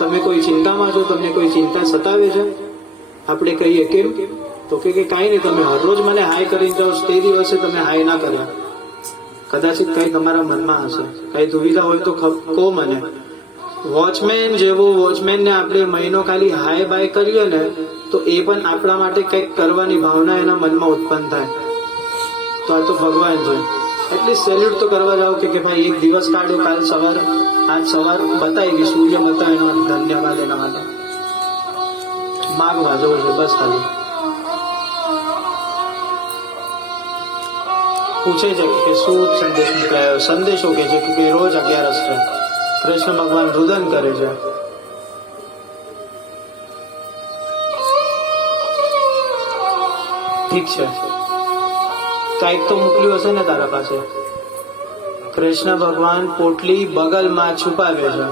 તમે કોઈ ચિંતામાં છો, તમને કોઈ ચિંતા સતાવે છે? આપણે કહીએ કેમ? તો કે કાંઈ નહીં, તમે હરરોજ મને હાય કરીને જાઓ, તે દિવસે તમે હાય ના કર્યા, કદાચિત કઈ તમારા મનમાં હશે, કઈ દુવિધા હોય તો કહો મને. વોચમેન જેવો વોચમેનને આપણે મહિનો ખાલી હાય બાય કરીએ ને તો એ પણ આપણા માટે કંઈક કરવાની ભાવના એના મનમાં ઉત્પન્ન થાય. તો આ તો ભગવાન છે. એટલી સેલ્યુટ તો કરવા જાઓ કે ભાઈ એક દિવસ કાઢ્યો, કાલ સવાર આજ સવાર બતાવી સૂર્ય બતા એનો ધન્યવાદ એના માટે. માગવા જવું છે બસ ખાલી. પૂછે છે કે શું સંદેશ મોકલાયો. સંદેશો કે છે કે રોજ 11 છે. કૃષ્ણ ભગવાન રુદન કરે છે. ઠીક છે, કાંઈક તો મોકલ્યું હશે ને તારા પાસે. કૃષ્ણ ભગવાન પોટલી બગલમાં છુપાવે છે.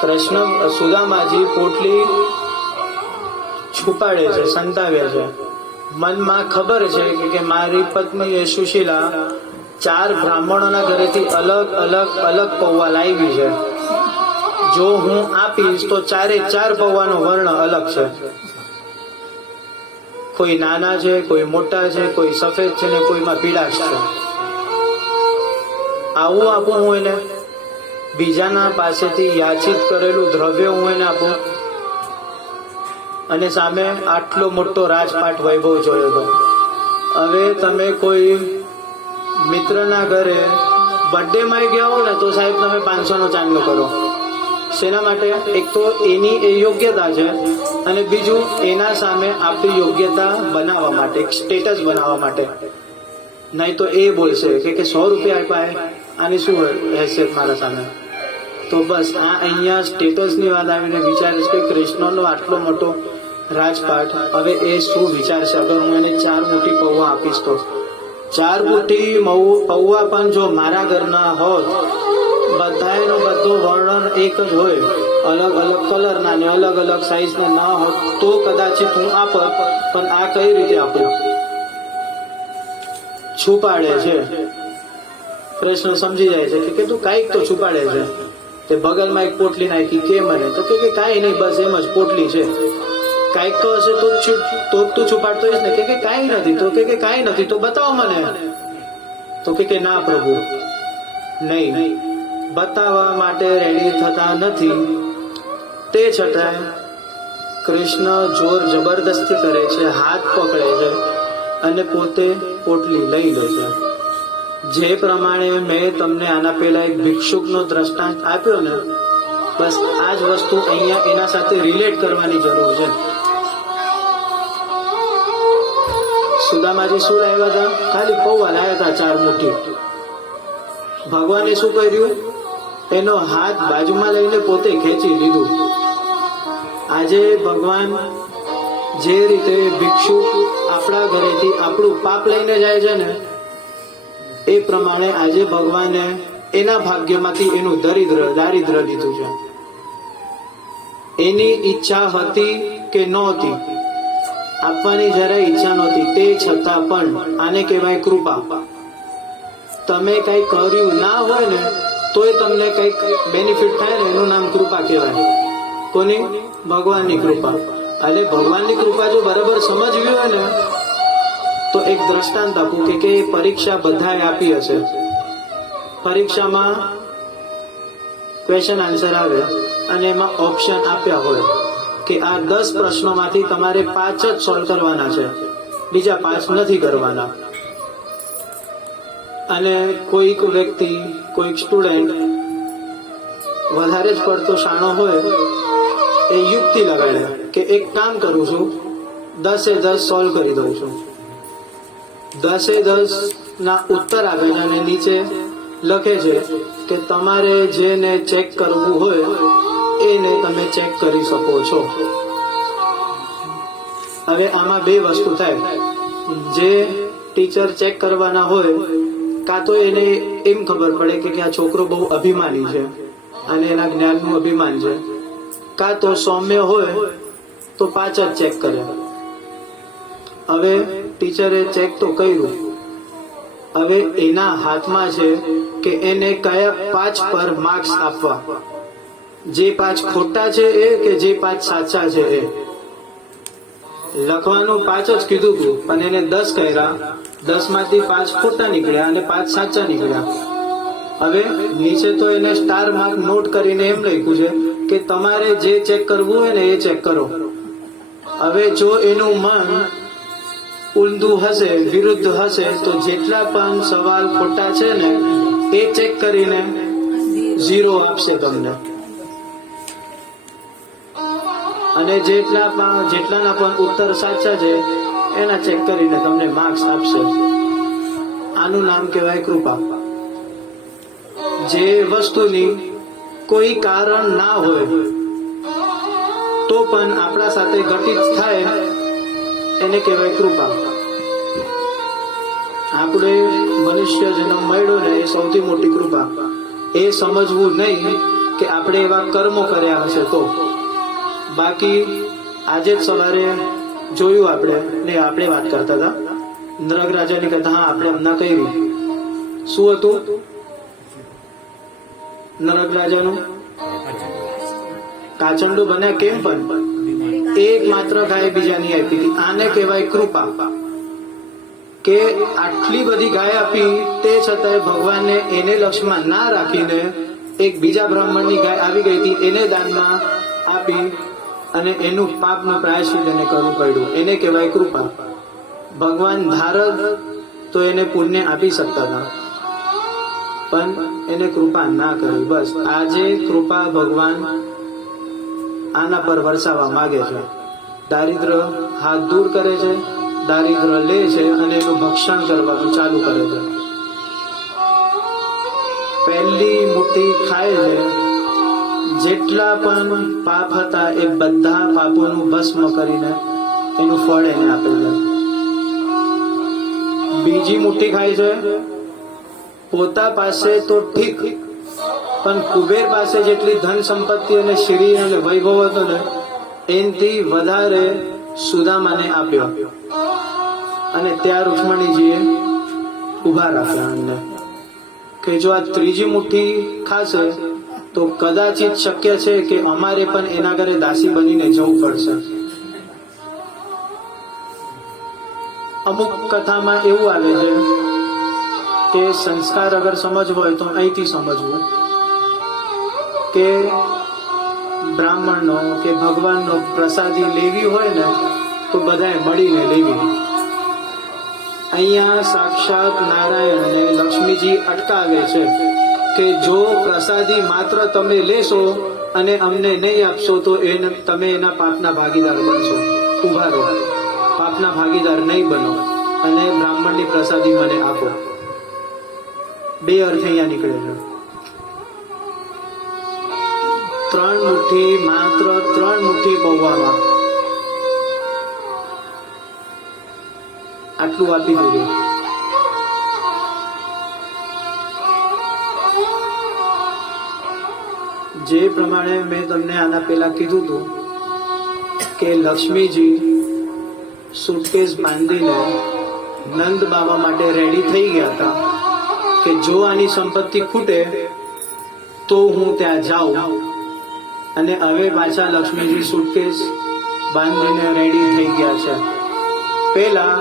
કૃષ્ણ સુદામાજી પોટલી છુપાડે છે, સંતાવે છે. મનમાં ખબર છે કે મારી પત્ની સુશીલા 4 બ્રાહ્મણોના ઘરેથી અલગ અલગ અલગ પૌવા લાવી છે. જો હું આપીશ તો 4 પૌવાનો વર્ણ અલગ છે. કોઈ નાના છે, કોઈ મોટા છે, કોઈ સફેદ છે ને કોઈમાં પીળાશ છે. આવું આપું હું એને? બીજાના પાસેથી યાચિત કરેલું દ્રવ્ય હું એને આપું? અને સામે આટલો મોટો રાજપાટ વૈભવ જોયો હતો. હવે તમે કોઈ મિત્રના ઘરે બર્થડે માં ગયા હો ને તો સાહેબ તમે 500 નો ચાંદલો કરો. શેના માટે? એક તો એની એ યોગ્યતા છે અને બીજું એના સામે આપણી યોગ્યતા બનાવવા માટે, સ્ટેટસ બનાવવા માટે. નહીં તો એ બોલશે કે 100 રૂપિયા આપ્યા, આની શું હેસિયત મારા સામે? તો બસ આ અહીંયા સ્ટેટસની વાત આવીને વિચારે છે કે કૃષ્ણનો આટલો મોટો રાજપાટ, હવે એ શું વિચારશે અગર હું એને 4 મોટી પૌવા આપીશ તો? 4 મોટી પૌવા પણ જો મારા ઘરના હોત, બધાનો બધો વર્ણન એક જ હોય, અલગ અલગ કલરના ને અલગ અલગ સાઈઝના ના હોત તો કદાચિત હું આપત. પણ આ કઈ રીતે આપું? છુપાડે છે. કૃષ્ણ સમજી જાય છે કે તું કાંઈક તો છુપાડે છે. તે બગલમાં એક પોટલી નાખી કે મને તો કે કાંઈ નહીં, બસ એમ જ પોટલી છે. કાંઈક તો હશે તો તું છુપાડતો હોઈશ ને? કે કાંઈ નથી. તો કે કાંઈ નથી તો બતાવો મને. તો કે ના પ્રભુ, નહીં, બતાવવા માટે રેડી થતા નથી. તે છતાં કૃષ્ણ જોર જબરદસ્તી કરે છે, હાથ પકડે છે અને પોતે પોટલી લઈ લે છે. જે પ્રમાણે મેં તમને આના પહેલા એક ભિક્ષુકનો દ્રષ્ટાંત આપ્યો ને, બસ આ જ વસ્તુ અહીંયા એના સાથે રિલેટ કરવાની જરૂર છે. સુદામાજી શું લાવ્યા હતા? ખાલી પૌવા લાવ્યા હતા 4 મોટી. ભગવાને શું કર્યું? એનો હાથ બાજુમાં લઈને પોતે ખેંચી લીધું. આજે ભગવાન જે રીતે ભિક્ષુક આપણા ઘરેથી આપણું પાપ લઈને જાય છે ને, એ પ્રમાણે આજે ભગવાને એના ભાગ્યમાંથી એનું દારિદ્ર લીધું છે. એની ઈચ્છા હતી કે નહોતી, આપવાની જરાય ઈચ્છા નહોતી, તે છતાં પણ આને કહેવાય કૃપા. તમે કઈ કર્યું ના હોય ને તોય તમને કઈક બેનિફિટ થાય ને, એનું નામ કૃપા કહેવાય. કોની? ભગવાનની કૃપા. અને ભગવાનની કૃપા જો બરાબર સમજવી હોય ને તો એક દ્રષ્ટાંત આપું કે પરીક્ષા બધાએ આપી હશે. પરીક્ષામાં ક્વેશ્ચન આન્સર આવે અને એમાં ઓપ્શન આપ્યા હોય કે આ 10 પ્રશ્નોમાંથી તમારે 5 જ સોલ્વ કરવાના છે, બીજા 5 નથી કરવાના. અને કોઈક વ્યક્તિ, કોઈક સ્ટુડન્ટ વધારે જ પડતો શાણો હોય, એ યુક્તિ લગાડે કે એક કામ કરું છું, 10 સોલ્વ કરી દઉં છું. 10 ના ઉત્તર આપે છે અને નીચે લખે છે કે તમારે જેને ચેક કરવું હોય એને તમે ચેક કરી શકો છો. હવે આમાં 2 વસ્તુ થાય. જે ટીચર ચેક કરવાના હોય, કાં તો એને એમ ખબર પડે કે આ છોકરો બહુ અભિમાની છે અને એના જ્ઞાનનું અભિમાન છે, કાં તો સૌમ્ય હોય તો 5 જ ચેક કરે. હવે ટીચરે ચેક તો કર્યું, હવે એના હાથમાં છે કે એને કયા 5 પર માર્ક્સ આપવા. જે 5 ખોટા છે એ કે જે 5 સાચા છે એ. લખવાનું 5 જ કીધું હતું પણ એને 10 કર્યા. 10 માંથી 5 ખોટા નીકળ્યા અને 5 સાચા નીકળ્યા. હવે નીચે તો એને સ્ટાર માર્ક નોટ કરીને એમ લખ્યું છે કે તમારે જે ચેક કરવું હોય ને એ ચેક કરો. હવે જો એનું મન ઊંધું હશે, વિરુદ્ધ હશે, તો જેટલા પણ સવાલ ખોટા છે ને એ ચેક કરીને 0 આપશે તમને, અને જેટલાના પણ ઉત્તર સાચા છે એના ચેક કરીને તમને માર્ક્સ આપશે. આનું નામ કહેવાય કૃપા. જે વસ્તુની કોઈ કારણ ના હોય તો પણ આપણા સાથે ઘટિત થાય એને કહેવાય કૃપા. આપણે મનુષ્ય જન્મ મળ્યો ને એ સૌથી મોટી કૃપા. એ સમજવું નહીં કે આપણે એવા કર્મો કર્યા હશે તો. બાકી આજે જ સવારે જોયું આપણે વાત કરતા હતા નરક રાજાની કથા. હા, આપણે હમણાં કહ્યું. શું હતું નરક રાજાનું? કાચંડું બન્યા કેમ? પણ એક માત્ર ગાય બીજાની આપી. આને કહેવાય કૃપા. કે આટલી બધી ગાય આપી તે છતાંય ભગવાનને એને લક્ષ્યમાં ના રાખીને એક બીજા બ્રાહ્મણની ગાય આવી ગઈ હતી એને દાનમાં આપી અને એનું પાપનું પ્રાયશ્ચિત એને કરવું પડ્યું. એને કહેવાય કૃપા. ભગવાન ધારક તો એને પુણ્ય આપી શકતા હતા પણ એને કૃપા ના કરી. બસ આજે કૃપા ભગવાન આના પર વરસાવવા માંગે છે. દારિદ્ર હાથ દૂર કરે છે, દારિદ્ર લે છે અને એનું ભક્ષણ કરવાનું ચાલુ કરે છે. પહેલી મુઠ્ઠી ખાય છે, જેટલા પણ પાપ હતા એ બધા પાપોનું ભસ્મ કરીને એનું ફળ એને આપે છે. બીજી મુઠ્ઠી ખાય છે, પોતા પાસે તો ઠીક પણ કુબેર પાસે જેટલી ધન સંપત્તિ અને શ્રી અને વૈભવ હતો ને એનાથી વધારે સુદામાને આપ્યો. અને ત્યાં રૂક્ષ્મણીજીએ ઉભા રાખ્યા એમને કે જો આ ત્રીજી મુઠ્ઠી ખાશે તો કદાચિત શક્ય છે કે અમારે પણ એના ઘરે દાસી બનીને જવું પડશે. અમુક કથામાં એવું આવે છે કે સંસ્કાર અગર સમજવો હોય તો અહીંથી સમજવું કે બ્રાહ્મણનો કે ભગવાનનો પ્રસાદી લેવી હોય ને તો બધાએ મળીને લેવી. અહીંયા સાક્ષાત નારાયણને લક્ષ્મીજી અટકાવે છે કે જો પ્રસાદી માત્ર તમે લેશો અને અમને નહીં આપશો તો તમે એના પાપના ભાગીદાર બનશો. ઉભા રહો, પાપના ભાગીદાર નહીં બનો અને બ્રાહ્મણની પ્રસાદી મને આપો. બે અર્થ અહીંયા નીકળે છે. 3 મુઠ્ઠી, માત્ર 3 મુઠ્ઠી પૌવામાં આટલું આપી દીધું. જે પ્રમાણે મેં તમને આના પહેલા કીધું હતું કે લક્ષ્મીજી સુટકેસ બાંધીને નંદ બાબા માટે રેડી થઈ ગયા હતા કે જો આની સંપત્તિ ખૂટે તો હું ત્યાં જાઉં. અને હવે પાછા લક્ષ્મીજી સુટકેસ બાંધીને રેડી થઈ ગયા છે. પહેલા